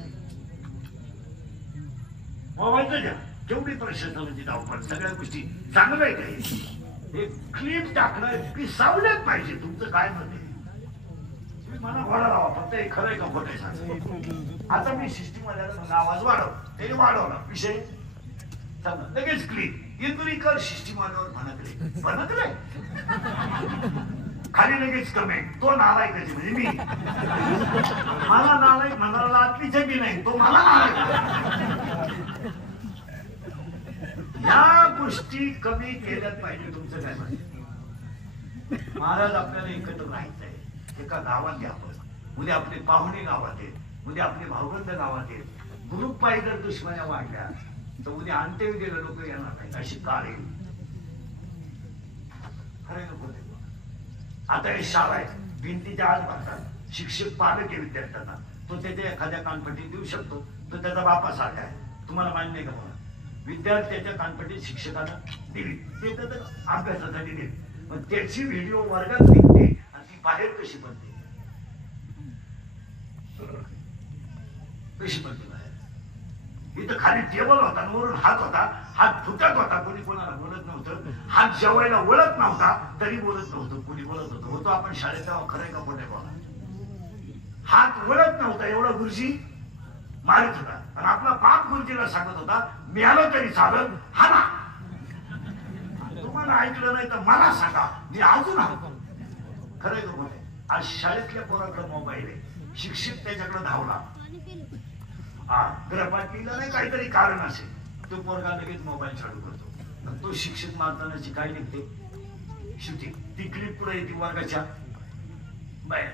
मोबाईलचं द्या, केवढी प्रशासनाची धावपळ, सगळ्या गोष्टी चांगलं आहे काही. हे क्लिप टाकणं की सावल्यात पाहिजे. तुमचं काय मत आहे? तुम्ही मला घोडा लावा, फक्त हे खरंय का खोटं सांग. आता मी सिस्टीम मध्ये आवाज वाढव, ते वाढवला विषय चांगला, लगेच क्लिप. इंदुरीकर सिस्टीम आल्यावर भनकले, भनकले खाली लगेच कमेंट, तो नालायक कधी म्हणजे मी. मला नालायक म्हणाला आतली जगी नाही, तो मला नालायक. या गोष्टी कमी केल्यात पाहिजे. तुमचं काय म्हणते? महाराज आपल्याला एकत्र राहायचंय, एका गावात आपण. उद्या आपले पाहुणे गावात आहेत, उद्या आपले भावबंद गावात आहेत. ग्रुप पाहिजे जर दुश्मन्या वाढल्या तर उद्या अंत्यविधीला लोक येणार नाहीत, अशी काळ येईल. खरे नको. आता हे शाळा आहे, भिंतीच्या आत बांधतात, शिक्षक पालक आहे विद्यार्थ्यांना, तो त्याच्या एखाद्या कानपट्टीत देऊ शकतो, तो त्याचा बापासारखा आहे. तुम्हाला मान्य आहे का? मला विद्यार्थ्याच्या कानपट्टीत शिक्षकांना दिली, ते तर अभ्यासासाठी दिली, पण त्याची व्हिडिओ वर्गात निघते आणि ती बाहेर कशी बनते, कशी बनते बाहेर? इथं खाली टेबल होता, वरून हात होता, हात फुटत होता, कोणी कोणाला बोलत नव्हतं. हात जेवायला वळत नव्हता तरी बोलत नव्हतं, कोणी बोलत होतं. होतो आपण शाळेत तेव्हा, खरंय का खोटं बोला. हात वळत नव्हता एवढा गुरुजी मारित होता, आणि आपला बाप गुरुजीला सांगत होता, मी आलो तरी चालत, हा ना. तुम्हाला ऐकलं नाही तर मला सांगा, मी अजून आलो. खरंय का खोटं? आज शाळेतल्या पोराकडे मोबाईल आहे, शिक्षक त्याच्याकडे धावला. ग्रहपाठीला नाही काहीतरी कारण असेल, तो पोरगा लगेच मोबाईल चालू करतो. तो शिक्षक मारतानाची काय निघते शूटिंग, ती क्लिप पुढे येते वर्गाच्या बाहेर.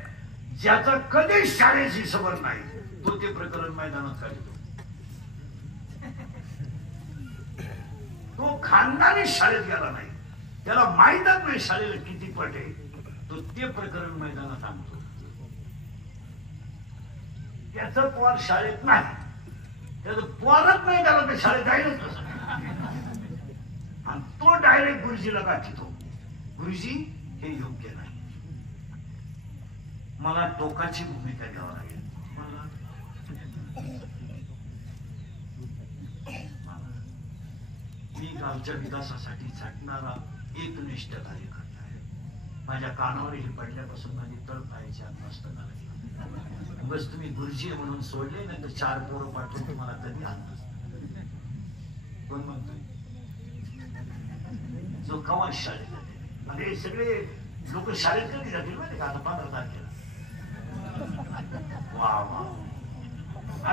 ज्याचा कधी शाळेची सवय नाही तो ते प्रकरण मैदानात काढतो. तो खानदानी शाळेत गेला नाही, त्याला माहीतच नाही शाळेला किती पट आहे, तो ते प्रकरण मैदानात आणतो. त्याचं पोर शाळेत नाही, त्याचं पोरच नाही, त्याला ते शाळेत जाईलच कसं. आणि तो डायरेक्ट गुरुजीला गाठतो, गुरुजी हे योग्य नाही, मला टोकाची भूमिका घ्यावी लागेल. मी गावच्या विकासासाठी झटणारा एकनिष्ठ कार्यकर्ता आहे. माझ्या कानावर हे पडल्यापासून माझी तळपायाची मस्त लागली. बस तुम्ही गुरुजी म्हणून सोडले नाही तर 4 पोरं पाठवून तुम्हाला कधी आणत. कोण म्हणतोय? जो कवा शाळेत जाते, आणि हे सगळे लोक शाळेत कधी जातील माहिती का? आता 15 तारखेला वा वा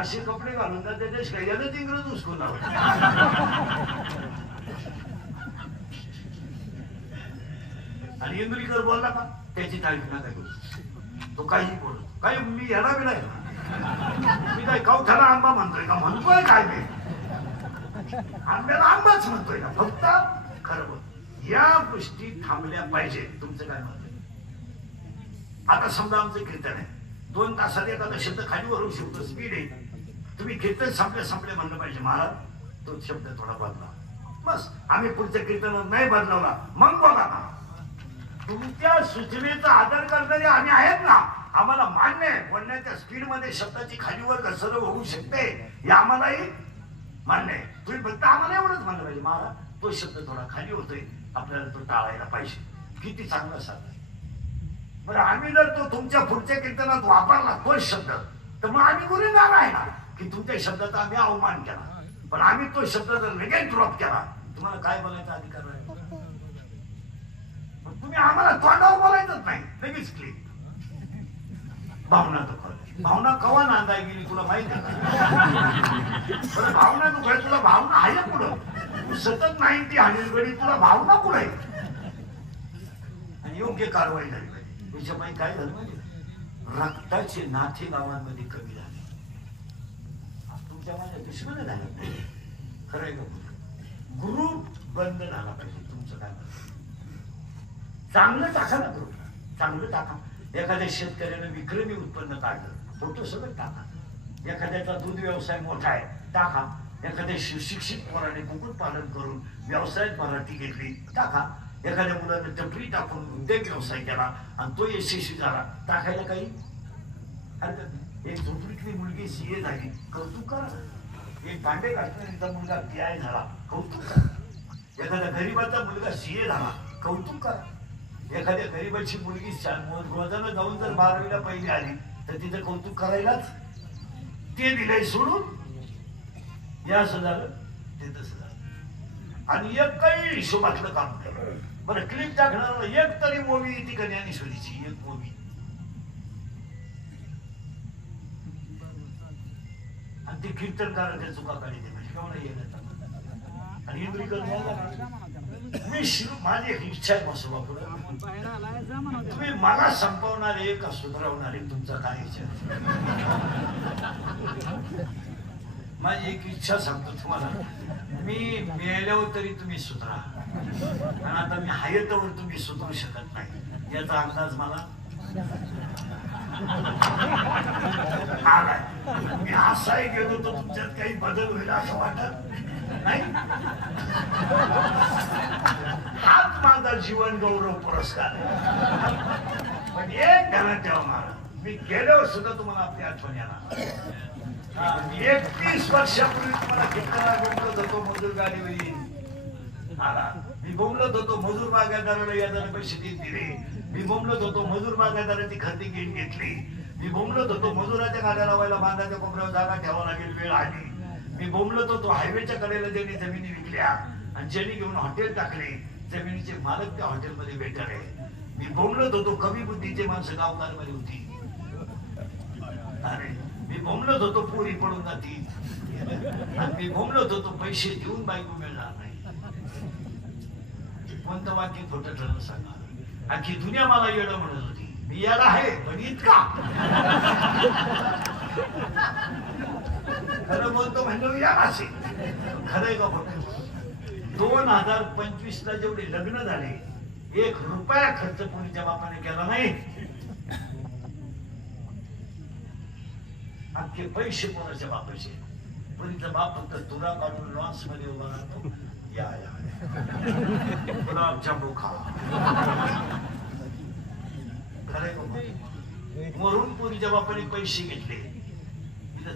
असे कपडे घालून तर त्याच्या शैल्यानंच इंग्रज उचकून लावले. आणि इंदुरीकर बोलला का त्याची तारीफ नका करू. तो काही बोलत काही मी येणार बी नाही. मी काय कवठाला आंबा म्हणतोय का म्हणतोय काय मी आंब्याला आंबाच म्हणतोय का फक्त खरं बोल. या गोष्टी थांबल्या पाहिजे. तुमचं काय मत आहे? आता समजा आमचं कीर्तन आहे 2 तासात एखादा शब्द खाली वरून शब्द स्पीड आहे. तुम्ही कीर्तन संपले म्हणलं पाहिजे महाराज तो शब्द थोडा बदला. बस आम्ही पुढच्या कीर्तनात नाही बदलवला मग बोला ना. तुमच्या सूचनेचा आदर करणारे आम्ही आहेत ना. आम्हाला मान्य आहे बोलण्याच्या स्पीड मध्ये शब्दाची खालीवर घसर होऊ शकते हे आम्हालाही मान्य आहे. तुम्ही फक्त आम्हाला एवढंच म्हणलं पाहिजे महाराज तो शब्द थोडा खाली होतोय आपल्याला तो टाळायला पाहिजे. किती चांगला साध. बरं आम्ही जर तो तुमच्या पुढच्या कीर्तनात वापरला तोच शब्द तर मग आम्ही गुन्हेगार आहे ना की तुमच्या शब्दाचा आम्ही अवमान केला. पण आम्ही तो शब्द जर लगेच ड्रॉप केला तुम्हाला काय बोलायचा अधिकार आहे? तुम्ही आम्हाला तोंडावर बोलायचंच नाही लगेच क्लिक. भावना दुखवली. भावना कवा नांदाय गेली तुला माहिती आहे का? भावना दुखाय तुला भावना आहे पुढं. तू सतत 90 हाणीलगडी तुला भावना पुढे आणि योग्य कारवाई झाली पाहिजे. त्याच्यामुळे काय झालं माहिती रक्ताचे नाथे गावांमध्ये कमी झाले. तुमच्या माझ्या दुश्मन झालं खरंय का? गुरु बंद झाला पाहिजे. तुमचं काय म्हणणं? चांगलं टाका ना ग्रुप चांगलं टाका. एखाद्या शेतकऱ्यानं विक्रमी उत्पन्न काढलं फोटो सगळं टाका. एखाद्याचा दूध व्यवसाय मोठा आहे टाका. एखाद्या सुशिक्षित पोराने कुक्कुटपालन करून व्यवसायात भराटी घेतली टाका. एखाद्या मुलानं टपरी टाकून उद्योग व्यवसाय केला आणि तो यशस्वी झाला टाकायला काही हरकत नाही. एक झोपडीतली मुलगी सीए झाली कौतुक करा. एक भांडे घासणारीचा मुलगा पीआय झाला कौतुक करा. एखाद्या गरीबाचा मुलगा सीए झाला कौतुक करा. एखाद्या गरीबाची मुलगी रोजानं जाऊन जर 12वीला पहिली आली तर तिचं कौतुक करायलाच ते दिलंय सोडून या असं झालं ते तसं झालं. आणि एक काही हिशोबातलं काम केलं. बरं क्लिप टाकणार एक तरी मूवी ती कन्यानेश्वरीची एक मूवी आणि ती कीर्तनकाराच्या चुका काढली म्हणजे केवढा येण्याचा. आणि इंद्रिकर माझी एक इच्छा आहे मसोबा पुढे तुम्ही मला संपवणारे का सुधारवणारे तुमचा काय इच्छा? माझी एक इच्छा सांगतो तुम्हाला मी मेल्यावर तरी तुम्ही सुधरा आणि आता मी हायतवर तुम्ही सुधरू शकत नाही याचा अंदाज मला आलाय. मी असाही गेलो तर तुमच्यात काही बदल होईल असं वाटत नाही. हाच माझा जीवन गौरव पुरस्कार. पण एक ध्यानात ठेवा महाराज मी गेल्यावर सुद्धा तुम्हाला आपली आठवण येणार. 31 वर्षापूर्वी तुम्हाला कीर्तनाला बोलत होतो मजूर गाडीवरील आला. मी बोलत होतो मजूर बागायतदाराला यादाने पैसे दिले. मी बोलत होतो मजूर बागायतदाराची खरेदी घेतली. मी बोलत होतो मजुराच्या गाड्या लावायला बांधाच्या कोपऱ्यावर जागा ठेवावं लागेल वेळ आली. मी बोलत होतो हायवेच्या कडेला ज्यांनी जमिनी विकल्या आणि ज्यांनी घेऊन हॉटेल टाकले जमिनीचे मालक त्या हॉटेलमध्ये भेटले. मी बोलत होतो कमी बुद्धीचे माणसं गावकारमध्ये होती. अरे मी बोलत होतो पोरी पडून जातील. मी बोलत होतो पैसे देऊन बायको मिळणार नाही. कोणतं वाक्य खोटं ठरलं सांगा. आणखी दुनिया मला येणं म्हणत होती. मी याला आहे पण इतका खरं बोलतो म्हणजे या असे खरंय का खोटं? 2025 ला जेवढे लग्न झाले 1 रुपया खर्च पोरीच्या बापाने केला नाही. अख्खे पैसे कोणाच्या बापाचे. पोरीचा बाप फक्त तुरा काढून लॉन्स मध्ये उभा राहतो. या या गुलाबजामू खा. खरंय का? वरून पोरीच्या बापाने पैसे घेतले.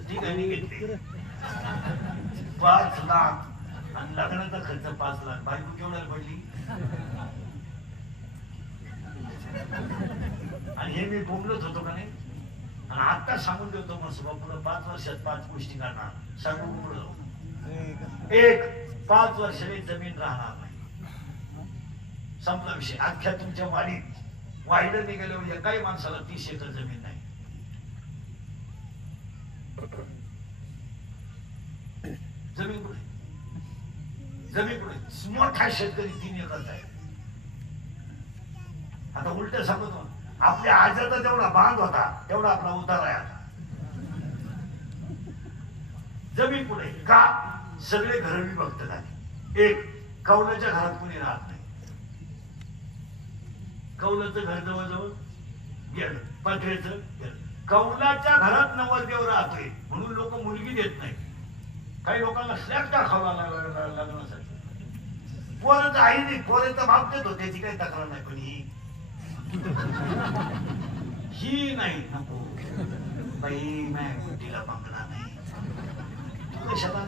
तिघांनी घेतले 5 लाख आणि लग्नाचा खर्च 5 लाख. बायको केवढ्याला पडली? आणि हे मी बोलत होतो का नाही. आणि आता सांगून देतो मग पुढे 5 वर्षात 5 गोष्टी करणार सांगू पुढे. 1 5 वर्षाने जमीन राहणार नाही. संपला विषय. अख्ख्या तुमच्या वाडीत वाहिलं निघाल्यावर एकाही माणसाला 30 एकर जमीन नाही. मोठा शेतकरी 3 एकरचा आहे. आता उलट सांगतो, आपल्या आजाचा जेवढा बांध होता तेवढा आपला उतारा आहे आता. जमीन पुढे का सगळे घर विभक्त झाले. एक कौलाच्या घरात कोणी राहत नाही. कौलाचं घर जवळजवळ गेलं, पत्र्याचं गेलं. कौलाच्या घरात नवरदेव राहतोय म्हणून लोक मुलगी देत नाही. काही लोकांना स्लॅब टाकावा लग्नासाठी. पोराचं आई नाही, पोराचा बाप देतो, त्याची काही तक्रार नाही. पण ही नाही, नको बाई, मी तिला बंगला नाही. तू कशाला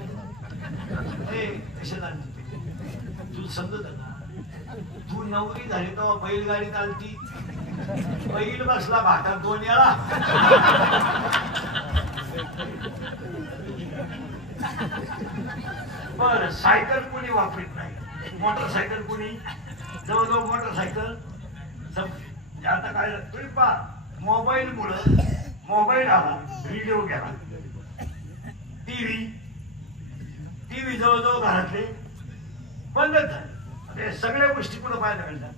कशाला तू समजत ना. तू नवरी झाली तेव्हा बैलगाडी चालती, बैल बसला भाटात 2 वेळा. बर सायकल कोणी वापरत नाही, मोटरसायकल कोणी जवळजवळ मोटरसायकल आता काय तुम्ही पहा मोबाईल मुळे मोबाईल आला, रेडिओ गेला, टीव्ही जवळजवळ घरातले बंदच झाले. सगळ्या गोष्टी कुठं पाहायला मिळतात.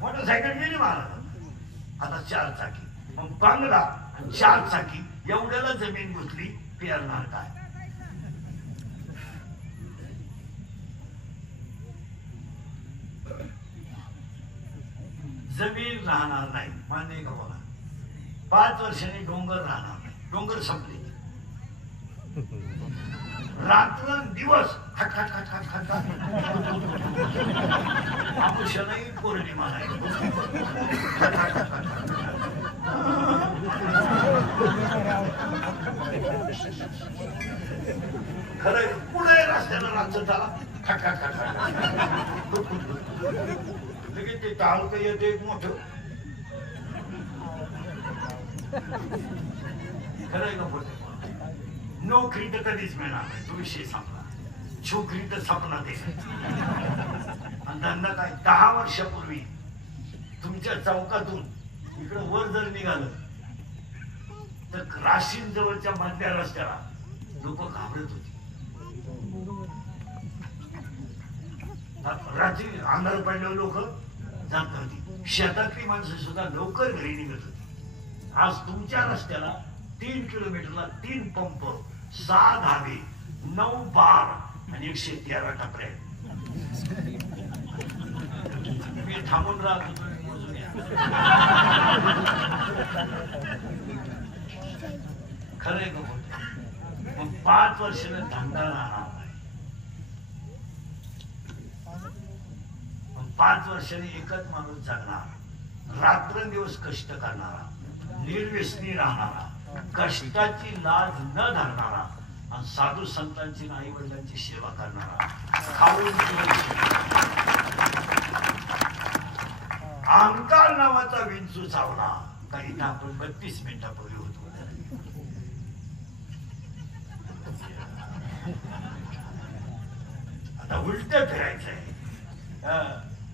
मोटरसायकल गेली महाराज, आता 4 चाकी, मग बांगला आणि 4 चाकी एवढ्याला जमीन घुसली. पेरणार काय. जमीन राहणार नाही, मान्य का बोला. 5 वर्षांनी डोंगर राहणार नाही. डोंगर संपले. रात्र दिवस खट खट खट खट खट आपुषालाही पौर्णिमा नाही. खरं पुढे रस्त्याला रात्र झाला खट खट खट खट. लगेच ते तालुका येते एक मोठं. खरंय का बोलते. नोकरी तर कधीच मिळणार नाही, तो विषय संपला. छोकरी तर सपना दे. आणि धंदा काय. 10 वर्षापूर्वी तुमच्या चौकातून इकडं वर जर निघालं तर राशीन जवळच्या मधल्या रस्त्याला लोक घाबरत होती. रात्री अंधार पडल्यावर लोक जात होती. शेतातली माणसं सुद्धा लवकर घरी निघत होती. आज तुमच्या रस्त्याला 3 किलोमीटरला 3 पंप, 6 धाबे, 9 बार आणि 113 टपऱ्या. मी थांबून राहतो, तुम्ही मोजून या. खरंय का बोलतो. मग 5 वर्षाला धंदा राहणार नाही. मग 5 वर्षांनी एकच माणूस जगणार. रात्रंदिवस कष्ट करणारा, निर्व्यसनी राहणारा, कष्टाची लाज न धरणारा आणि साधू संतांची आई वडिलांची सेवा करणारा. खाऊन अहंकार नावाचा विंचू चावला काही आपण 32 मिनिटापूर्वी होतो. आता उलट फिरायचंय.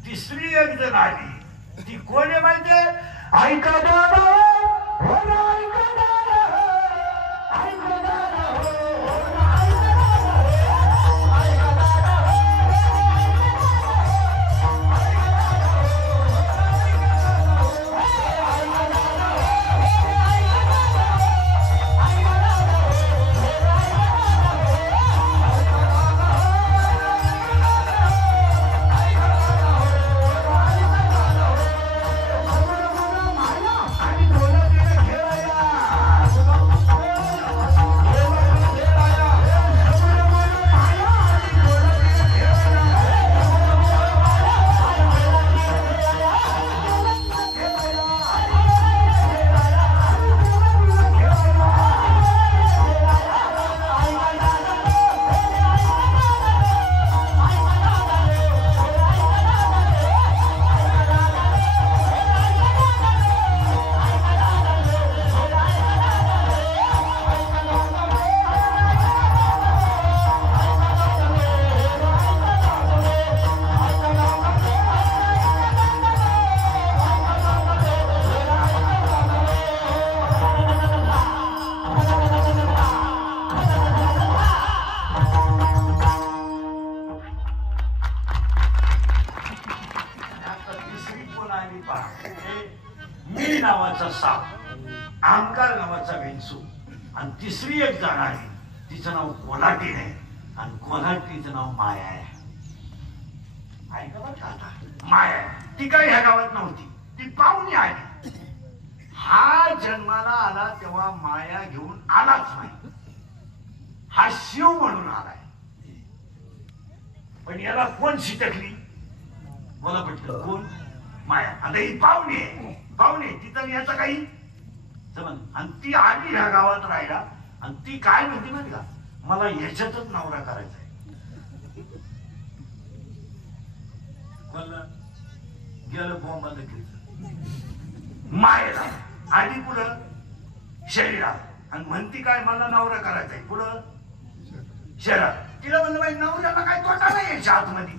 3री एक जण आली. ती कोण आहे माहितीये. ऐका दादा, पहा मी नावाचा साप, अहंकार नावाचा वेंचू, आणि तिसरी एक जण आहे तिचं नाव कोल्हाटी आहे, आणि कोल्हाटीचं नाव माया आहे. ऐका बरं का आता, माया आहे. ती काही ह्या गावात नव्हती, ती पाहुणी आली. हा जन्माला आला तेव्हा माया घेऊन आलाच नाही, हा शिव म्हणून आलाय. पण याला कोण शिटकली मला पटलं, कोण? माया. आता ही पाहुणी आहे, पाहुणे तिथं याचा काही समज. आणि ती आली ह्या गावात राहिला, आणि ती काय म्हणते माहिती का, मला याच्यातच नवरा करायचा आहे. गेलं बॉम्बाला केलं. मायेला आधी पुढं शरीरात, आणि म्हणती काय मला नवरा करायचा आहे पुढं शरीरात. तिला म्हणलं बाई नवऱ्याला काय तोटा नाही याच्या आतमध्ये,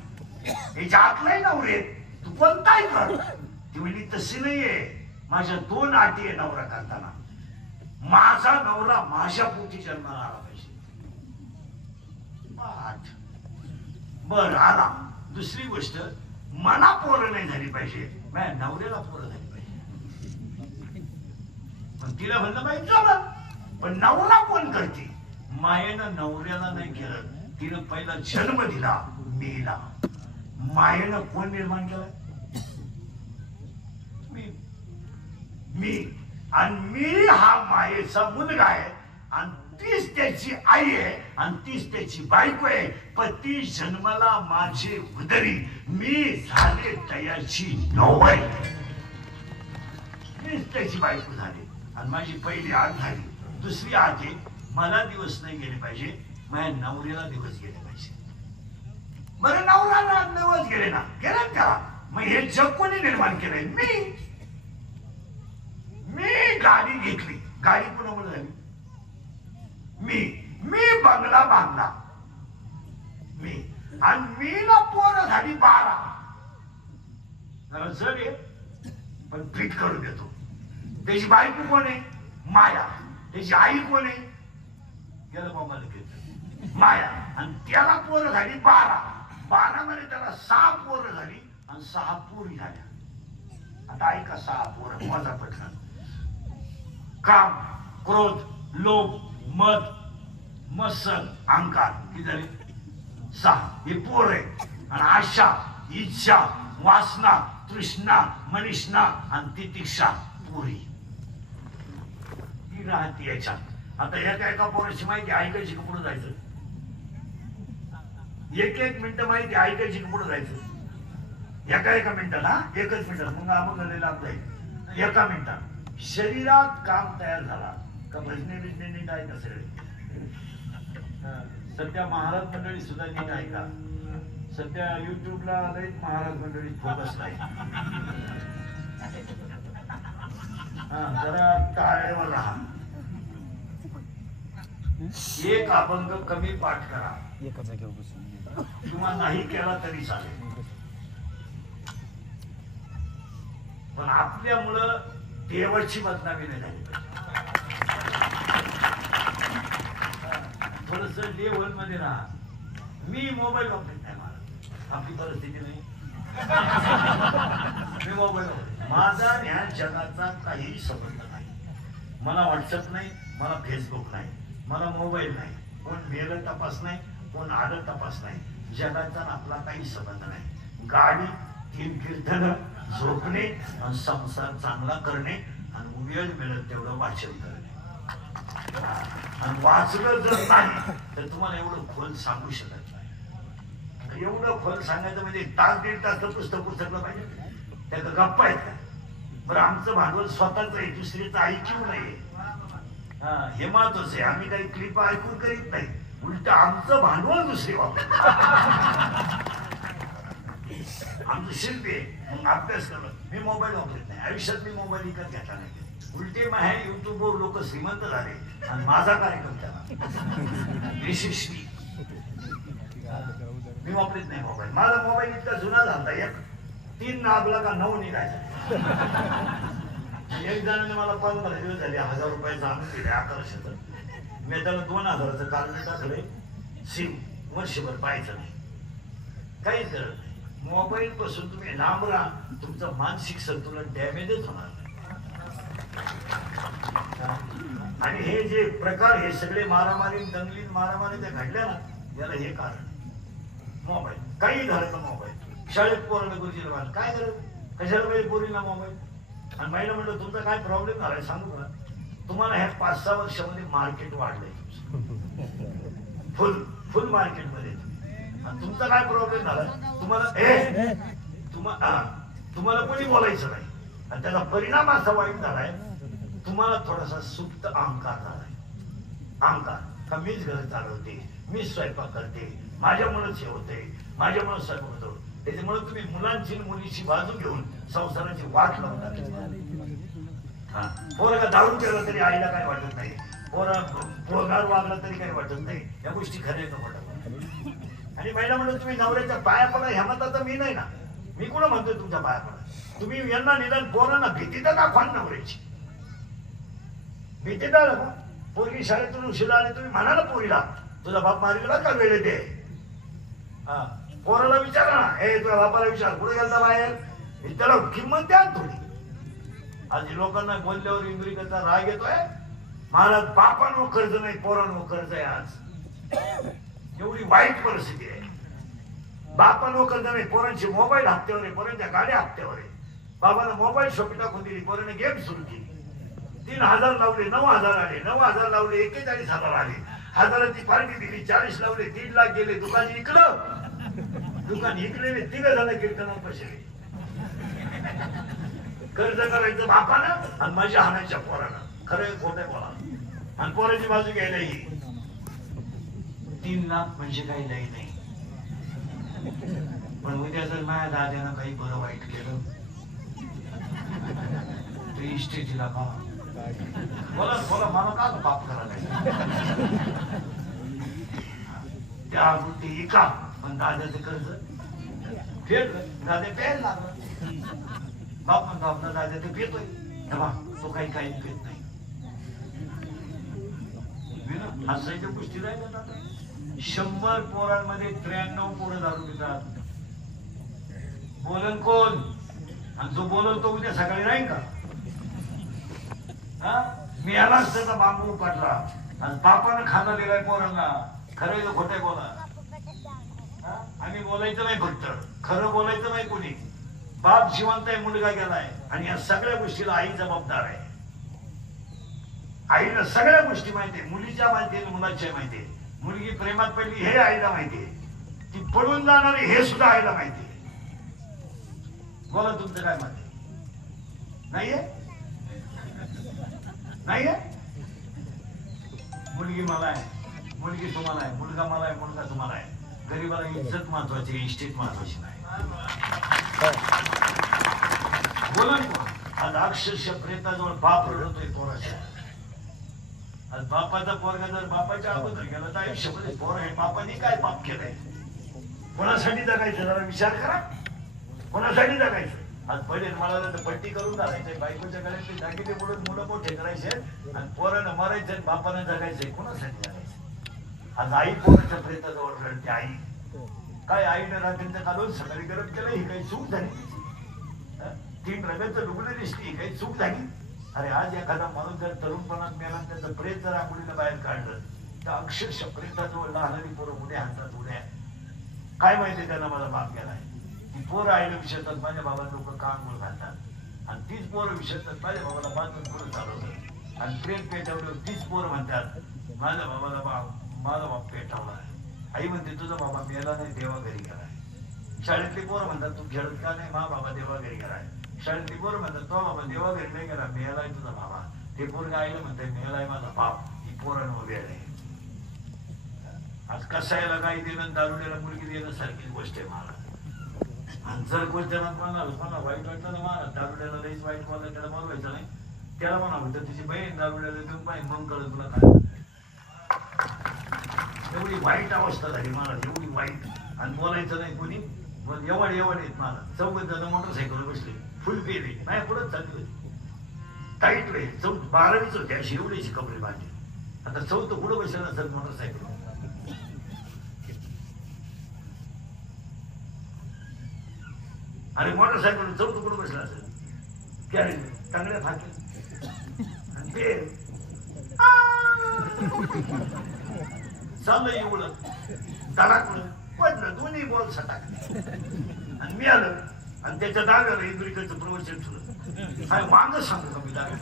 याच्या आतलाही नवरे तू कोणताही कर. ती म्हणली तशी नाहीये, माझ्या 2 अटी आहे नवरा करताना. माझा नवरा माझ्या पोटी जन्माला आला पाहिजे. बर आला. दुसरी गोष्ट, मला पोरं नाही झाली पाहिजे, माझ्या नवऱ्याला पोरं झाली पाहिजे. पण तिला म्हणलं बाई जमलं, पण नवरा कोण करते? मायेनं नवऱ्याला नाही केलं, तिनं पहिला जन्म दिला मीला. मायेनं कोण निर्माण केला? मी. आणि मी हा मायेचा मुलगा आहे, आणि तीच त्याची आई आहे, आणि तीच त्याची बायको आहे. पती जन्माला माझे उदरी, मी झाले तयाची नवई. मीच त्याची बायको झाली, आणि माझी पहिली आठ झाली. दुसरी आठ आहे, मला दिवस नाही गेले पाहिजे, माझ्या नवऱ्याला दिवस गेले पाहिजे. बरं नवऱ्याला दिवस गेले ना, गेले त्याला. मग हे जग कोणी निर्माण केलंय? मी गाडी घेतली, गाडी कोणामुळे झाली? मी बंगला बांधला, मी. आणि मीला पोरं झाली 12. जरा जड आहे पण फिट करून देतो. त्याची बायको कोण आहे? माया. त्याची आई कोण आहे? गेलं बाबाला घेतलं, माया. आणि त्याला पोरं झाली 12. 12 मध्ये त्याला 6 पोरं झाली, आणि 6 पोरी झाल्या. आता ऐका, 6 पोरं माझा पटकन. काम, क्रोध, लोभ, मद, मत्सर, अहंकार, किती झाले? 6. हे पोर आहे. आणि आशा, इच्छा, वासना, तृष्णा, मनिष्णा आणि तितिक्षा पोरी ही राहते याच्यात. आता एका पोराची माहिती ऐकायची का पुढे जायचं? एक मिनिट माहिती ऐकायची का पुढे जायचं? एका मिनिटाला, एकच मिनिटात. मग आपण लाभ जाईल एका मिनिटात. शरीरात काम तयार झाला का भजने बिजने नीट ऐका सगळे. सध्या महाराज मंडळी सुद्धा नीट ऐका. सध्या युट्यूबला लई महाराज मंडळी फोकस नाही. जरा टाळेवर राहा. एक अभंग कमी पाठ करा, किंवा नाही केला तरी चालेल. पण आपल्यामुळं देवाची बदनामी नाही झाली. थोडस लेवल मध्ये राहा. मी मोबाईल वापरत नाही, मला आपली परिस्थिती नाही. मी मोबाईल वापरत, माझा ह्या जगाचा काही संबंध नाही. मला व्हॉट्सअप नाही, मला फेसबुक नाही, मला मोबाईल नाही. कोण मेलं तपास नाही, कोण आलं तपास नाही. जगाचा आपला काही संबंध नाही. गाडी, 3 कीर्तन, झोपणे, आणि संसार चांगला करणे, आणि वेळ मिळत तेवढं वाचन करणे. आणि वाचलं जर नाही तर तुम्हाला एवढं खोल सांगू शकत नाही. एवढं खोल सांगायचं म्हणजे 1 ते 1.5 तास तर पुस्तक उचललं पाहिजे. त्याचं गप्पा आहेत का? बरं, आमचं भांडवल स्वतःच आहे, दुसरीचं ऐकू नये. हे महत्वाचं आहे. आम्ही काही क्लिप ऐकून करीत नाही, उलट आमचं भांडवल दुसरे वापरत. आमचं शिल्पी आहे, मग अभ्यास करणं. मी मोबाईल वापरत नाही, आयुष्यात मी मोबाईल विकत घेतला नाही. उलटे माझ्या युट्यूबवर लोक श्रीमंत झाले, आणि माझा कार्यक्रम त्याला यशस्वी. मी वापरत नाही मोबाईल. माझा मोबाईल इतका जुना झाला, 3 दाबला का 9 निघायचा. एक जणांनी मला 15 दिवस झाले 1000 रुपयाचं आणून दिले, 1100चं. मी त्याला 2000चं कार्ड टाकलंय. सिम वर्षभर पाहायचं नाही, काहीच करत नाही. मोबाईल पासून तुम्ही लांब राहा, तुमचं मानसिक संतुलन डॅमेजच होणार नाही. आणि हे जे प्रकार हे सगळे मारामारी दंगली मारामारी त्या घडल्या ना, याला हे कारण मोबाईल. काही झालं तर मोबाईल. शाळेत पोराला गुरुजीला मारलं, काय गरज कशाला पाहिजे पोरीला मोबाईल? आणि महिला म्हणलं तुमचा काय प्रॉब्लेम झालाय सांगू का, तुम्हाला ह्या 5-6 वर्षामध्ये मार्केट वाढलंय फुल फुल मार्केटमध्ये. आणि तुमचा काय प्रॉब्लेम झाला, तुम्हाला कोणी बोलायचं नाही. आणि त्याचा परिणाम असा वाईट झालाय, तुम्हाला थोडासा सुप्त अहंकार झालाय. अहंकार का मीच घर चालवते, मीच स्वयंपाक करते, माझ्यामुळेच हे होते, माझ्यामुळे स्वयंपाक होतो. त्याच्यामुळे तुम्ही मुलांची मुलीची बाजू घेऊन संसाराची वाट लावता. पोरगा दारू केला तरी आईला काय वाटत नाही, पोरगार वागला तरी काही वाटत नाही. या गोष्टी खऱ्या का वाटत. आणि महिला म्हणून तुम्ही नवऱ्याच्या पाया पडा, ह्या मताचा मी नाही ना. मी कुणा म्हणतोय तुमच्या पाया पडा. तुम्ही यांना निदान पोरांना भीती तर दाखवा नवऱ्याची. भीती दाखवा. पोरगी शाळेतून उशिरा आली, तुम्ही म्हणाला पोरीला तुझा बाप मारीला का वेळ दे. पोराला विचारा ना, हे तुझ्या बापाला विचार कुठे गेलता बाहेर, त्याला किंमत द्या थोडी. आज लोकांना बोलल्यावर इंग्रजीचा राग येतोय. मला बापांवर कर्ज नाही, पोरांवर कर्ज आहे. आज एवढी वाईट परिस्थिती आहे. बापांवर कर्ज नाही, पोरांचे मोबाईल हप्त्यावर आहे, पोरांच्या गाड्या हप्त्यावर आहे. बाबांना मोबाईल शॉपी टाकून दिली, पोरांनी गेम सुरू केली. 3,000 लावले, 9,000 आले, 9,000 लावले, 41,000 आले. 1000ची पार्टी दिली, 40 लावले, 3 लाख गेले. दुकान इकलं, दुकान इकलेले 3 जण कीर्तनात बसले. कर्ज करायचं बापानं आणि माझ्या हाणायच्या पोरानं. खरं खोटं बोला. आणि पोराची बाजू घ्यायला ही 3 लाख म्हणजे काही लई नाही. पण उद्या जर माझ्या दाद्यानं काही बरं वाईट केलं तर इस्टेटीला का बोला बोला मला का पाप करायला. त्या गोष्टी एका पण दाद्याचं कर्ज फेडलं, दाद्या प्यायला लागलं. बाप म्हणतो आपला दादा ते पितोय, तो काही पेत नाही. हसायच्या गोष्टी राहिल्या. 100 पोरांमध्ये 93 पोरं दारू पितात. बोलन कोण? आणि जो बोलल तो उद्या सकाळी राहील का? मी यालाच त्याचा बांबू उपटला आणि बापानं खाना दिलाय पोरांना. खरं खोटं बोला. आम्ही बोलायचं नाही, फक्त खरं बोलायचं नाही. कोणी बाप जिवंत आहे, मुलगा गेलाय, आणि या सगळ्या गोष्टीला आई जबाबदार आहे. आईला सगळ्या गोष्टी माहिती आहे. मुलीच्या माहिती आहे, मुलाच्या माहिती आहे. मुलगी प्रेमात पडली हे आईला माहिती आहे. ती पळून जाणार हे सुद्धा आईला माहिती आहे. बोला तुमचं काय माहिती नाहीये? नाहीये? मुलगी मला आहे, मुलगी तुम्हाला आहे, मुलगा मला आहे, मुलगा तुम्हाला आहे. गरीबाला इज्जत महत्वाची, इस्टेट महत्वाची नाही. बोला आज अक्षरशः प्रेताजवळ बाप रडतोय पोराच्या. आज बापाचा पोरगा जर बापाच्या अगोदर गेला तर आयुष्यामध्ये पोर आहे बापाने काय पाप केलंय, कोणासाठी जगायचं जरा विचार करा. कोणासाठी जगायचं? आज पहिले मला तर पट्टी करून घालायचंय, बायकोच्या गळ्यातले दागिने मोडून मुलं मोठे करायचे आणि पोरानं मरायचं, बापानं जगायचंय. कोणासाठी जगायचं? आज आई पोराच्या प्रेताजवळ रडते. आई काय आईने रात्रीचं काढून सकाळी गरम केलं, ही काही चूक झाली? 3 रव्याचं डुबलं दिसली, ही काही चूक झाली? अरे आज एखादा माणूस जर तरुणपणात मेला, त्याचं प्रेत जर आंघोळीला बाहेर काढलं तर अक्षरशः प्रेताजवळ लहानरी पोरं उड्या हातात उड्या. काय माहितीये त्यांना मला बाप गेलाय. ती पोरं आईला विचारतात माझ्या बाबाला लोक का आंघोळ घालतात, आणि तीच पोरं विचारतात माझ्या बाबाला बाथरूम पुढे चालवलं, आणि प्रेत पेटवलं. तीच पोरं म्हणतात माझ्या बाबाला माझा बाप पेटवला. आई म्हणते तुझा बाबा मेला नाही, देवा घरी गेलाय. शाळेतली पोरं म्हणतात तू खेळत का नाही, मा बाबा देवा घरी गेलाय. शाळेतली पोरं म्हणतात तो बाबा देवा घरी नाही गेला, मेलाय तुझा बाबा. ते पोरं आईला म्हणतात मेलाय माझा बाप. ही पोरांवर वेळ आहे. आज कसायला काही देणं, दारुड्याला मुलगी देणं सारखी गोष्ट आहे मला. आणि जर गोष्टीला मला वाईट वाटलं ना, मला दारुड्याला लईच वाईट बोललं, त्याला बोलवायचं नाही. त्याला म्हणा होतं तुझी बहीण दारुड्याला देऊन पाहिजे, मग कळत तुला काय. एवढी वाईट अवस्था झाली मला, एवढी वाईट. आणि बोलायचं नाही कोणी. मग एवढ येत मला. 4 जण मोटरसायकल बसले, फुल पेले, नाही पुढंच चालली होती. टाईट वेळ 12वीच होती, अशी एवढीची कपडे बांधली. आता 4थं पुढं बसलं असेल मोटरसायकल. आणि मोटरसायकल चौथ कुठं बसला असेल की अरे चांगल्या फाके आणि ते चाललं एवढं धडाकलं पडलं दोन्ही बॉल सटाकले आणि मी आलं आणि त्याच्या डाव्याला इंद्रिकडचं प्रवचन ठेवलं काय मांग सांगू का मी डाव्या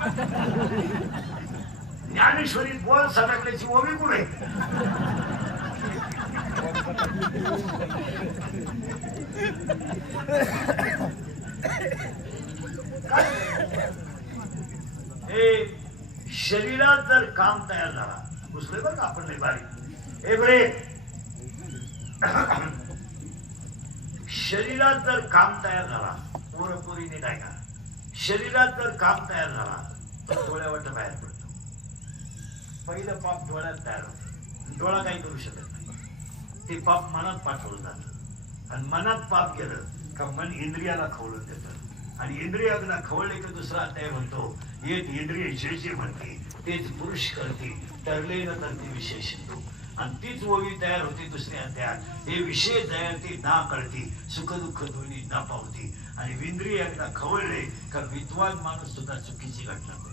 ज्ञानेश्वरी बॉल सटाकल्याची ओवी कुठे हे शरीरात जर काम तयार झाला घुसले बरं का आपण नाही बारीक हे बरे शरीरात जर काम तयार झाला पोरपोरीने काय का शरीरात जर काम तयार झाला तर डोळ्यावाट बाहेर पडतो पहिलं पाप डोळ्यात तयार होतं डोळा काही करू शकत नाही ते पाप मनात पाठवलं जातं आणि मनात पाप केलं का मन इंद्रियाला खवळून देतं आणि इंद्रियाला खवळले की दुसरा अध्याय म्हणतो एक इंद्रिय जे जे म्हणते तेच पुरुष करते ठरले न करते विशेष आणि तीच ओवी तयार होती दुसऱ्या अध्यायात हे विषय तयार ती ना कळती सुख दुःख दोन्ही ना पावती आणि इंद्रिय एकदा खवळले का विद्वान माणूस सुद्धा चुकीची घटना करतो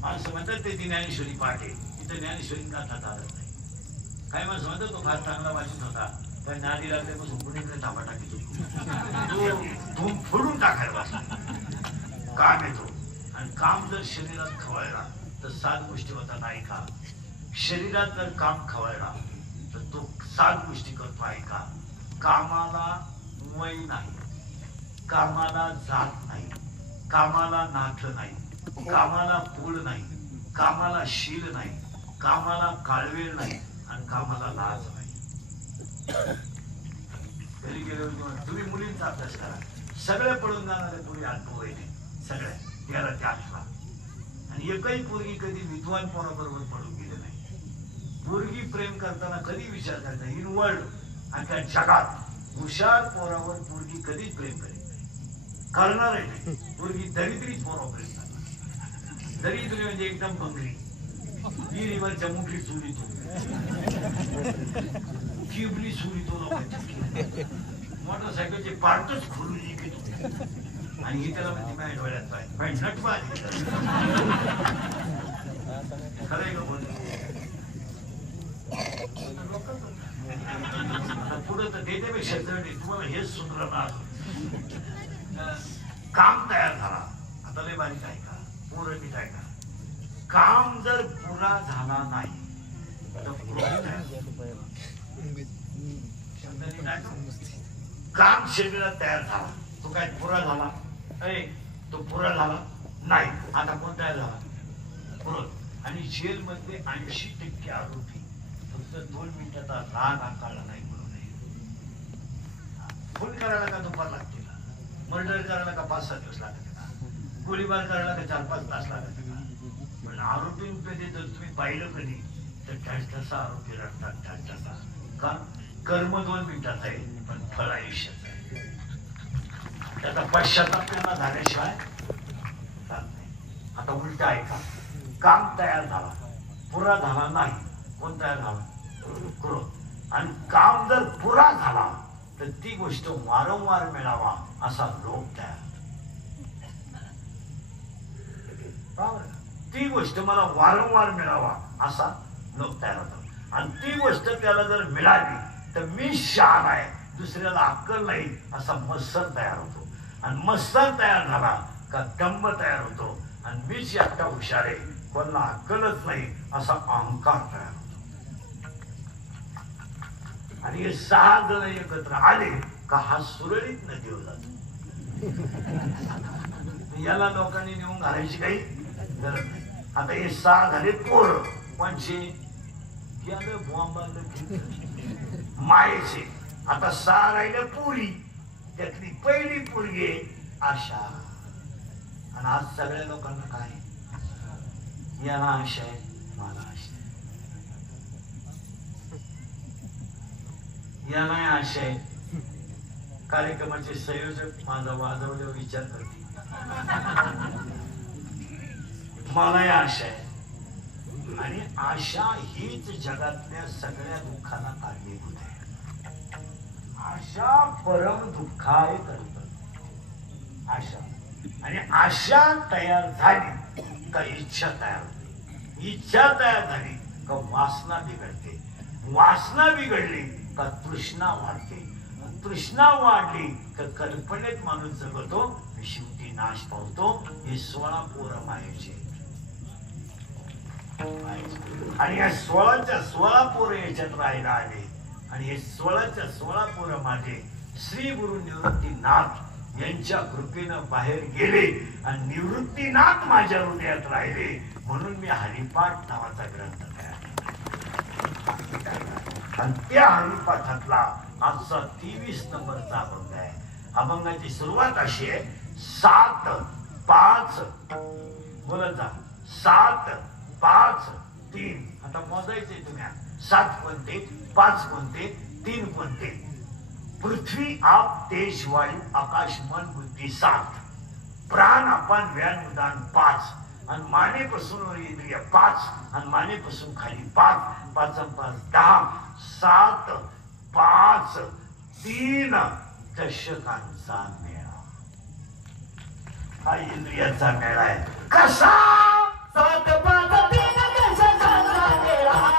माणसं म्हणतात ते ती ज्ञानेश्वरी पाठ आहे तिथं ज्ञानेश्वरी गाथा चालत नाही काय माणसं म्हणतात तो फार चांगला वाचित होता पण नादी लागल्यापासून पुणेकडे थांबा टाकीतो तो धूम फोडून टाकायला बसला काम येतो आणि काम जर शरीरात खवळला तर 7 गोष्टी होतात ऐका शरीरात जर काम खवळला तर तो 7 गोष्टी करतो ऐका कामाला वय नाही कामाला जात नाही कामाला नाथ नाही कामाला कुळ नाही कामाला शील नाही कामाला काळवेल नाही आणि कामाला लाज नाही घरी गेल्यावर तुम्ही मुलींचा अभ्यास करा सगळे पडून जाणारे पुढे अनुभव आहे सगळ्या त्याला त्यातला आणि एकही पोरगी कधी विद्वान पोराबरोबर पडून गेले नाही पोरगी प्रेम करताना कधी विचार करता इन वर्ल्ड आणि त्या जगात हुशार पोरावर पोरगी कधीच प्रेम करीत नाही करणार नाही पोरगी दरिद्रीच पोरावर प्रेम करणार दरिद्री म्हणजे एकदम बंगरी विहिरीवरच्या मुठी चुलीतो किबली चुलीतो मोटरसायकलचे पार्टच खोलून घेतो आणि ही त्याला म्हणते माझ्या डोळ्यात पाय नटवा खरंय का बोल पुढे तर त्याच्यापेक्षा जड तुम्हाला हेच सुधारणार काम तयार झाला आता लय बारीक आहे का पोरं नीट आहे का काम जर पुरा झाला नाही काम शरीरात तयार झाला तो काय पुरा झाला तो पुरा झाला नाही आता कोण तयार झाला पुरत आणि जेल मध्ये 80% आरोपी फक्त 2 मिनिटाचा राग आकारला नाही म्हणून खून करायला का दुपार लागते मर्डर करायला का 5-6 दिवस लागते गोळीबार करायला का 4-5 तास लागते पण आरोपी कधी जर तुम्ही पाहिलं कधी तर ठसठसा आरोपी रडतात ठसठसा का कर्म 2 मिनिटात आहे पण फळ आयुष्याचं आहे त्याचा पश्चाताप त्यांना झाल्याशिवाय चालत नाही आता उलट आहे का काम तयार झाला पुरा झाला नाही कोण तयार झाला क्रोध आणि काम जर पुरा झाला तर ती गोष्ट वारंवार मिळावा असा लोभ तयार ती गोष्ट मला वारंवार मिळावा असा लोभ तयार होतो आणि ती गोष्ट त्याला जर मिळाली तर मी शहाणा आहे दुसऱ्याला अक्कल नाही असा मत्सर तयार होतो आणि मत्सर तयार झाला का दंभ तयार होतो आणि मीच एकटा हुशार आहे कोणाला अक्कलच नाही असा अहंकार तयार होतो आणि हे 6 जण एकत्र आले का हा सुरळीत नदीवर जातो याला लोकांनी नेऊन घालायची काही गरज नाही आता हे 6 झाले पोर कोणचे मायेचे आता 6 राहिलं पुरी त्यातली पहिली पोरगी आशा आणि आज सगळ्या लोकांना काय याला आशा आहे मला आशा आहे याला आशा आहे कार्यक्रमाचे संयोजक माझा वाजवल्यावर विचार करते मलाही आशा आहे आणि आशा हीच जगातल्या सगळ्या दुःखाला कारणीभूत आहे आशा परम दुःखाय कल्पना. आशा आणि आशा तयार झाली का इच्छा तयार होते. इच्छा तयार झाली का वासना बिघडते. वासना बिघडली का तृष्णा वाढते. तृष्णा वाढली तर कल्पनेत माणूस जगतो, शेवटी नाश पावतो. हे 16 पोरं मायाचे आणि या 16च्या 16 पोरं याच्यात राहायला आले. आणि हे 16च्या 16 पोरं माझे श्री गुरु निवृत्तीनाथ यांच्या कृपेनं बाहेर गेले आणि निवृत्तीनाथ माझ्या हृदयात राहिले. म्हणून मी हरिपाठ नावाचा ग्रंथ तयार केला. आणि त्या हरिपाठातला आजचा 23 नंबरचा अभंग आहे. अभंगाची सुरुवात अशी आहे, 7 5 बोलत जा, 7 5 3. आता मोजायचे तुम्ही. 7 कोणते, 5 कोणते, 3 कोणते. पृथ्वी आप तेज वायू आकाश मन बुद्धी 7. प्राण अपान व्यान उदान 5. आणि मानेपासून वर इंद्रिय 5. आणि मानेपासून खाली 5. 5 5 10. 7 5 3 दशकांचा मेळा. हा इंद्रियाचा मेळा आहे. कसा? 7 5 3 दशकांचा मेळा.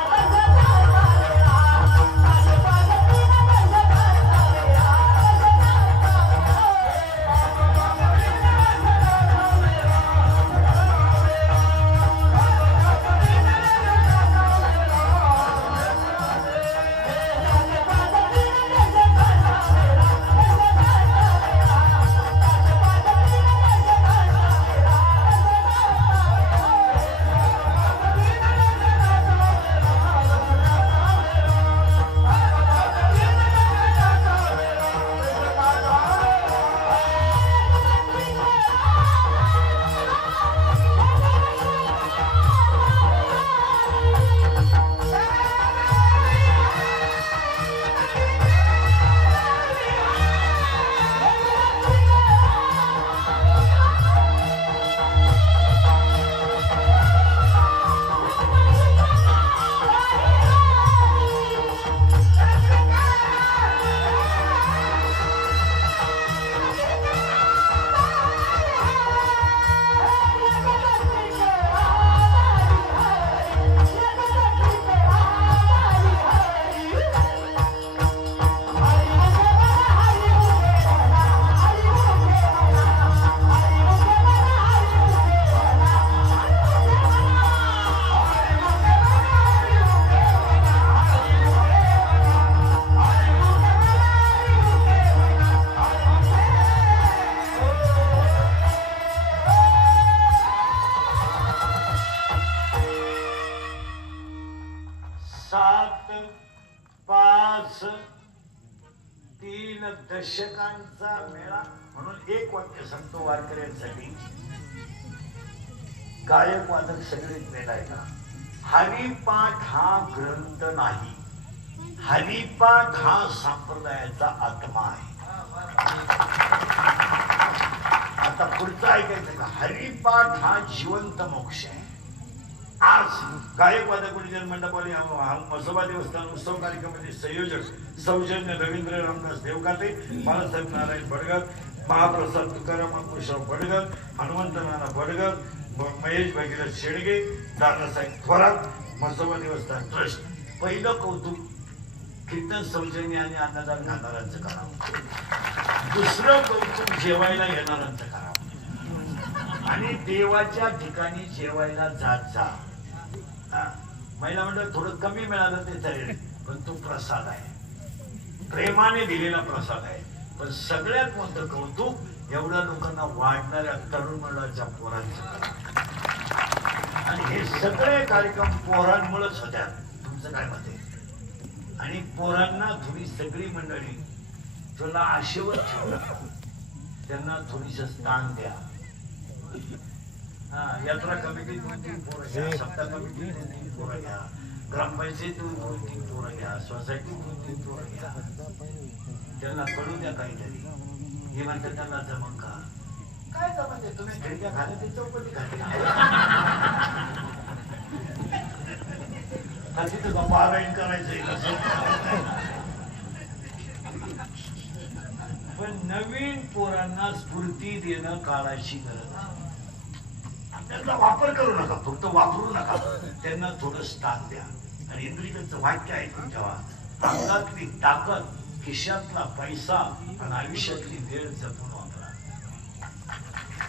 दशकांचा मेळा. म्हणून एक वाक्य सांगतो वारकऱ्यांसाठी. गायक वादक सगळेच मेळायला. हरिपाठ हा ग्रंथ नाही, हरिपाठ हा संप्रदायाचा आत्मा आहे. आता पुढचं ऐकायचं का? हरिपाठ हा जिवंत मोक्ष आहे. आज गायक वादक गुरुजन मंडपाली मसोबा देवस्थान उत्सव कार्यक्रमाचे संयोजक सौजन्य रवींद्र रामदास देवकाते, बाळासाहेब नारायण बडगर, महाप्रसाद तुकाराम अंकुशराव बडगर, हनुमंत नाना बडगर, महेश भगीरथ शेडगे, दादासाहेब थोरात, मसोबा देवस्थान ट्रस्ट. पहिलं कौतुक कीर्तन सौजन्य आणि अन्नदान घालणाऱ्यांचं करावं. दुसरं कौतुक जेवायला येणाऱ्यांचं करावं. आणि देवाच्या ठिकाणी जेवायला जात जा. महिला मंडळ थोडं कमी मिळालं ते चालेल, पण तो प्रसाद आहे, प्रेमाने दिलेला प्रसाद आहे. पण सगळ्यात मोठं कौतुक एवढ्या लोकांना वाढणाऱ्या तरुण मंडळाच्या पोरांचं. आणि हे सगळे कार्यक्रम पोरांमुळेच होत्या. तुमचं काय मत आहे? आणि पोरांना थोडी सगळी मंडळी तुला आशेवर ठेवलं, त्यांना थोडीस स्थान द्या. यात्रा कमिटीत 2-3 पोरं घ्या, सप्ताह कमिटीत 2-3 पोरं घ्या, ग्रामपंचायतीतून 2-3 पोरं घ्या, सोसायटीत 2-3 पोरं घ्या. त्यांना कळू द्या काहीतरी. हे म्हणतात त्यांना जमन का? काय जमते? तुम्ही खिडक्या खाली ते चौकटी खाली तिथं पारायण करायचंय. पण नवीन पोरांना स्फूर्ती देणं काळाची गरज आहे. त्याचा वापर करू नका, फक्त वापरू नका, त्यांना थोडं स्थान द्या. आणि इंद्रियांचं वाक्य आहे तुमच्या अंगातली ताकद, खिशातला पैसा आणि आयुष्यातली वेळ जपून वापरा.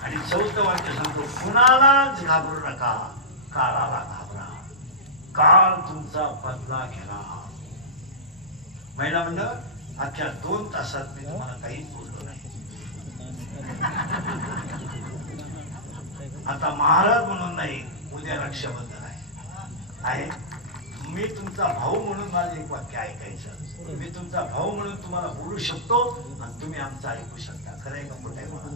आणि चौथं वाक्य सांगतो, कुणालाच घाबरू नका, काळाला घाबरा, काळ तुमचा बदला घेणार. महिला मंडळ, अख्ख्या 2 तासात मी तुम्हाला काहीच बोललो नाही. आता महाराज म्हणून नाही, उद्या रक्षाबंधन आहे. मी तुमचा भाऊ म्हणून माझं एक वाक्य ऐकायचं. मी तुमचा भाऊ म्हणून तुम्हाला बोलू शकतो आणि तुम्ही आमचं ऐकू शकता. खरं आहे का खोटं आहे मला?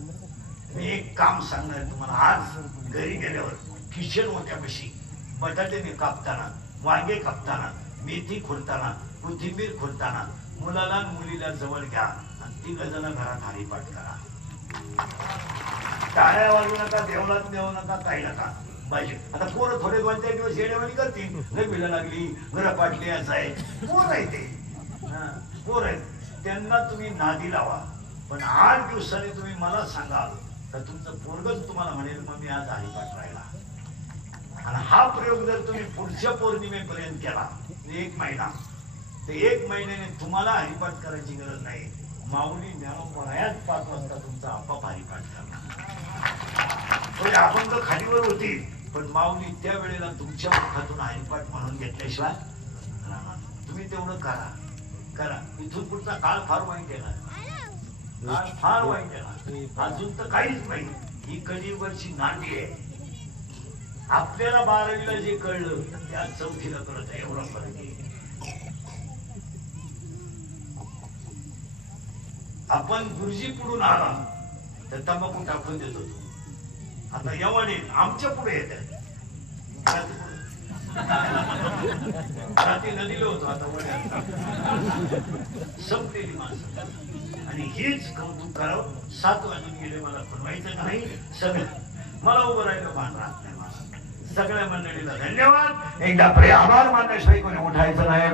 मी एक काम सांगणार तुम्हाला. आज घरी गेल्यावर किचन होत्यापाशी बटाटे कापताना, वांगे कापताना, मेथी खुडताना, कोथिंबीर खुडताना मुलाला आणि मुलीला जवळ घ्या आणि 3 जण घरात हरिपाठ करा. टाळ्या वाजवू नका, देवळात नेऊ नका, काही नका. पाहिजे आता पोरं थोडे 2-4 दिवस येण्यावानी करतील. लग्न लागली, घर पाटली, असं आहे. पोर आहे ते, पोर आहेत, त्यांना तुम्ही नादी लावा. पण 8 दिवसांनी तुम्ही मला सांगाल तर तुमचं पोरगच तुम्हाला म्हणेल मग मी आज हरिपाठ राहिला. आणि हा प्रयोग जर तुम्ही पुढच्या पौर्णिमेपर्यंत केला 1 महिना, तर 1 महिन्याने तुम्हाला हरिपाठ करायची गरज नाही. माऊली ज्ञानोबरायाच 5 वाजता तुमचा आपाप हरिपाठ करणार. आपण तर खालीवर होती, पण माऊली त्या वेळेला तुमच्या मुखातून हरिपाठ म्हणून घेतल्याशिवाय तुम्ही तेवढं करा. इथून पुढचा काळ फार वाईट येणार, काळ फार वाईट येणार. अजून तर काहीच नाही. ही कलियुगाची नांदी आहे. आपल्याला 12वीला जे कळलं त्या 4थीला कळत आहे, एवढा फरक आहे. आपण गुरुजी पुढून आला तर तंबाखू टाकून देत होतो. आता यवाने आमच्या पुढे येतात. रात्री नदीला होतो, आता वड्यात संपलेली माणसं. आणि हेच कौतुक करावं. 7 वाजून गेले, मला बनवायचं नाही. सगळं मला उभं राहिलं भान राहत नाही. मला सगळ्या मंडळीला धन्यवाद. एकदा प्रिय आभार मानण्याशिवाय कोणी उठायचं नाही.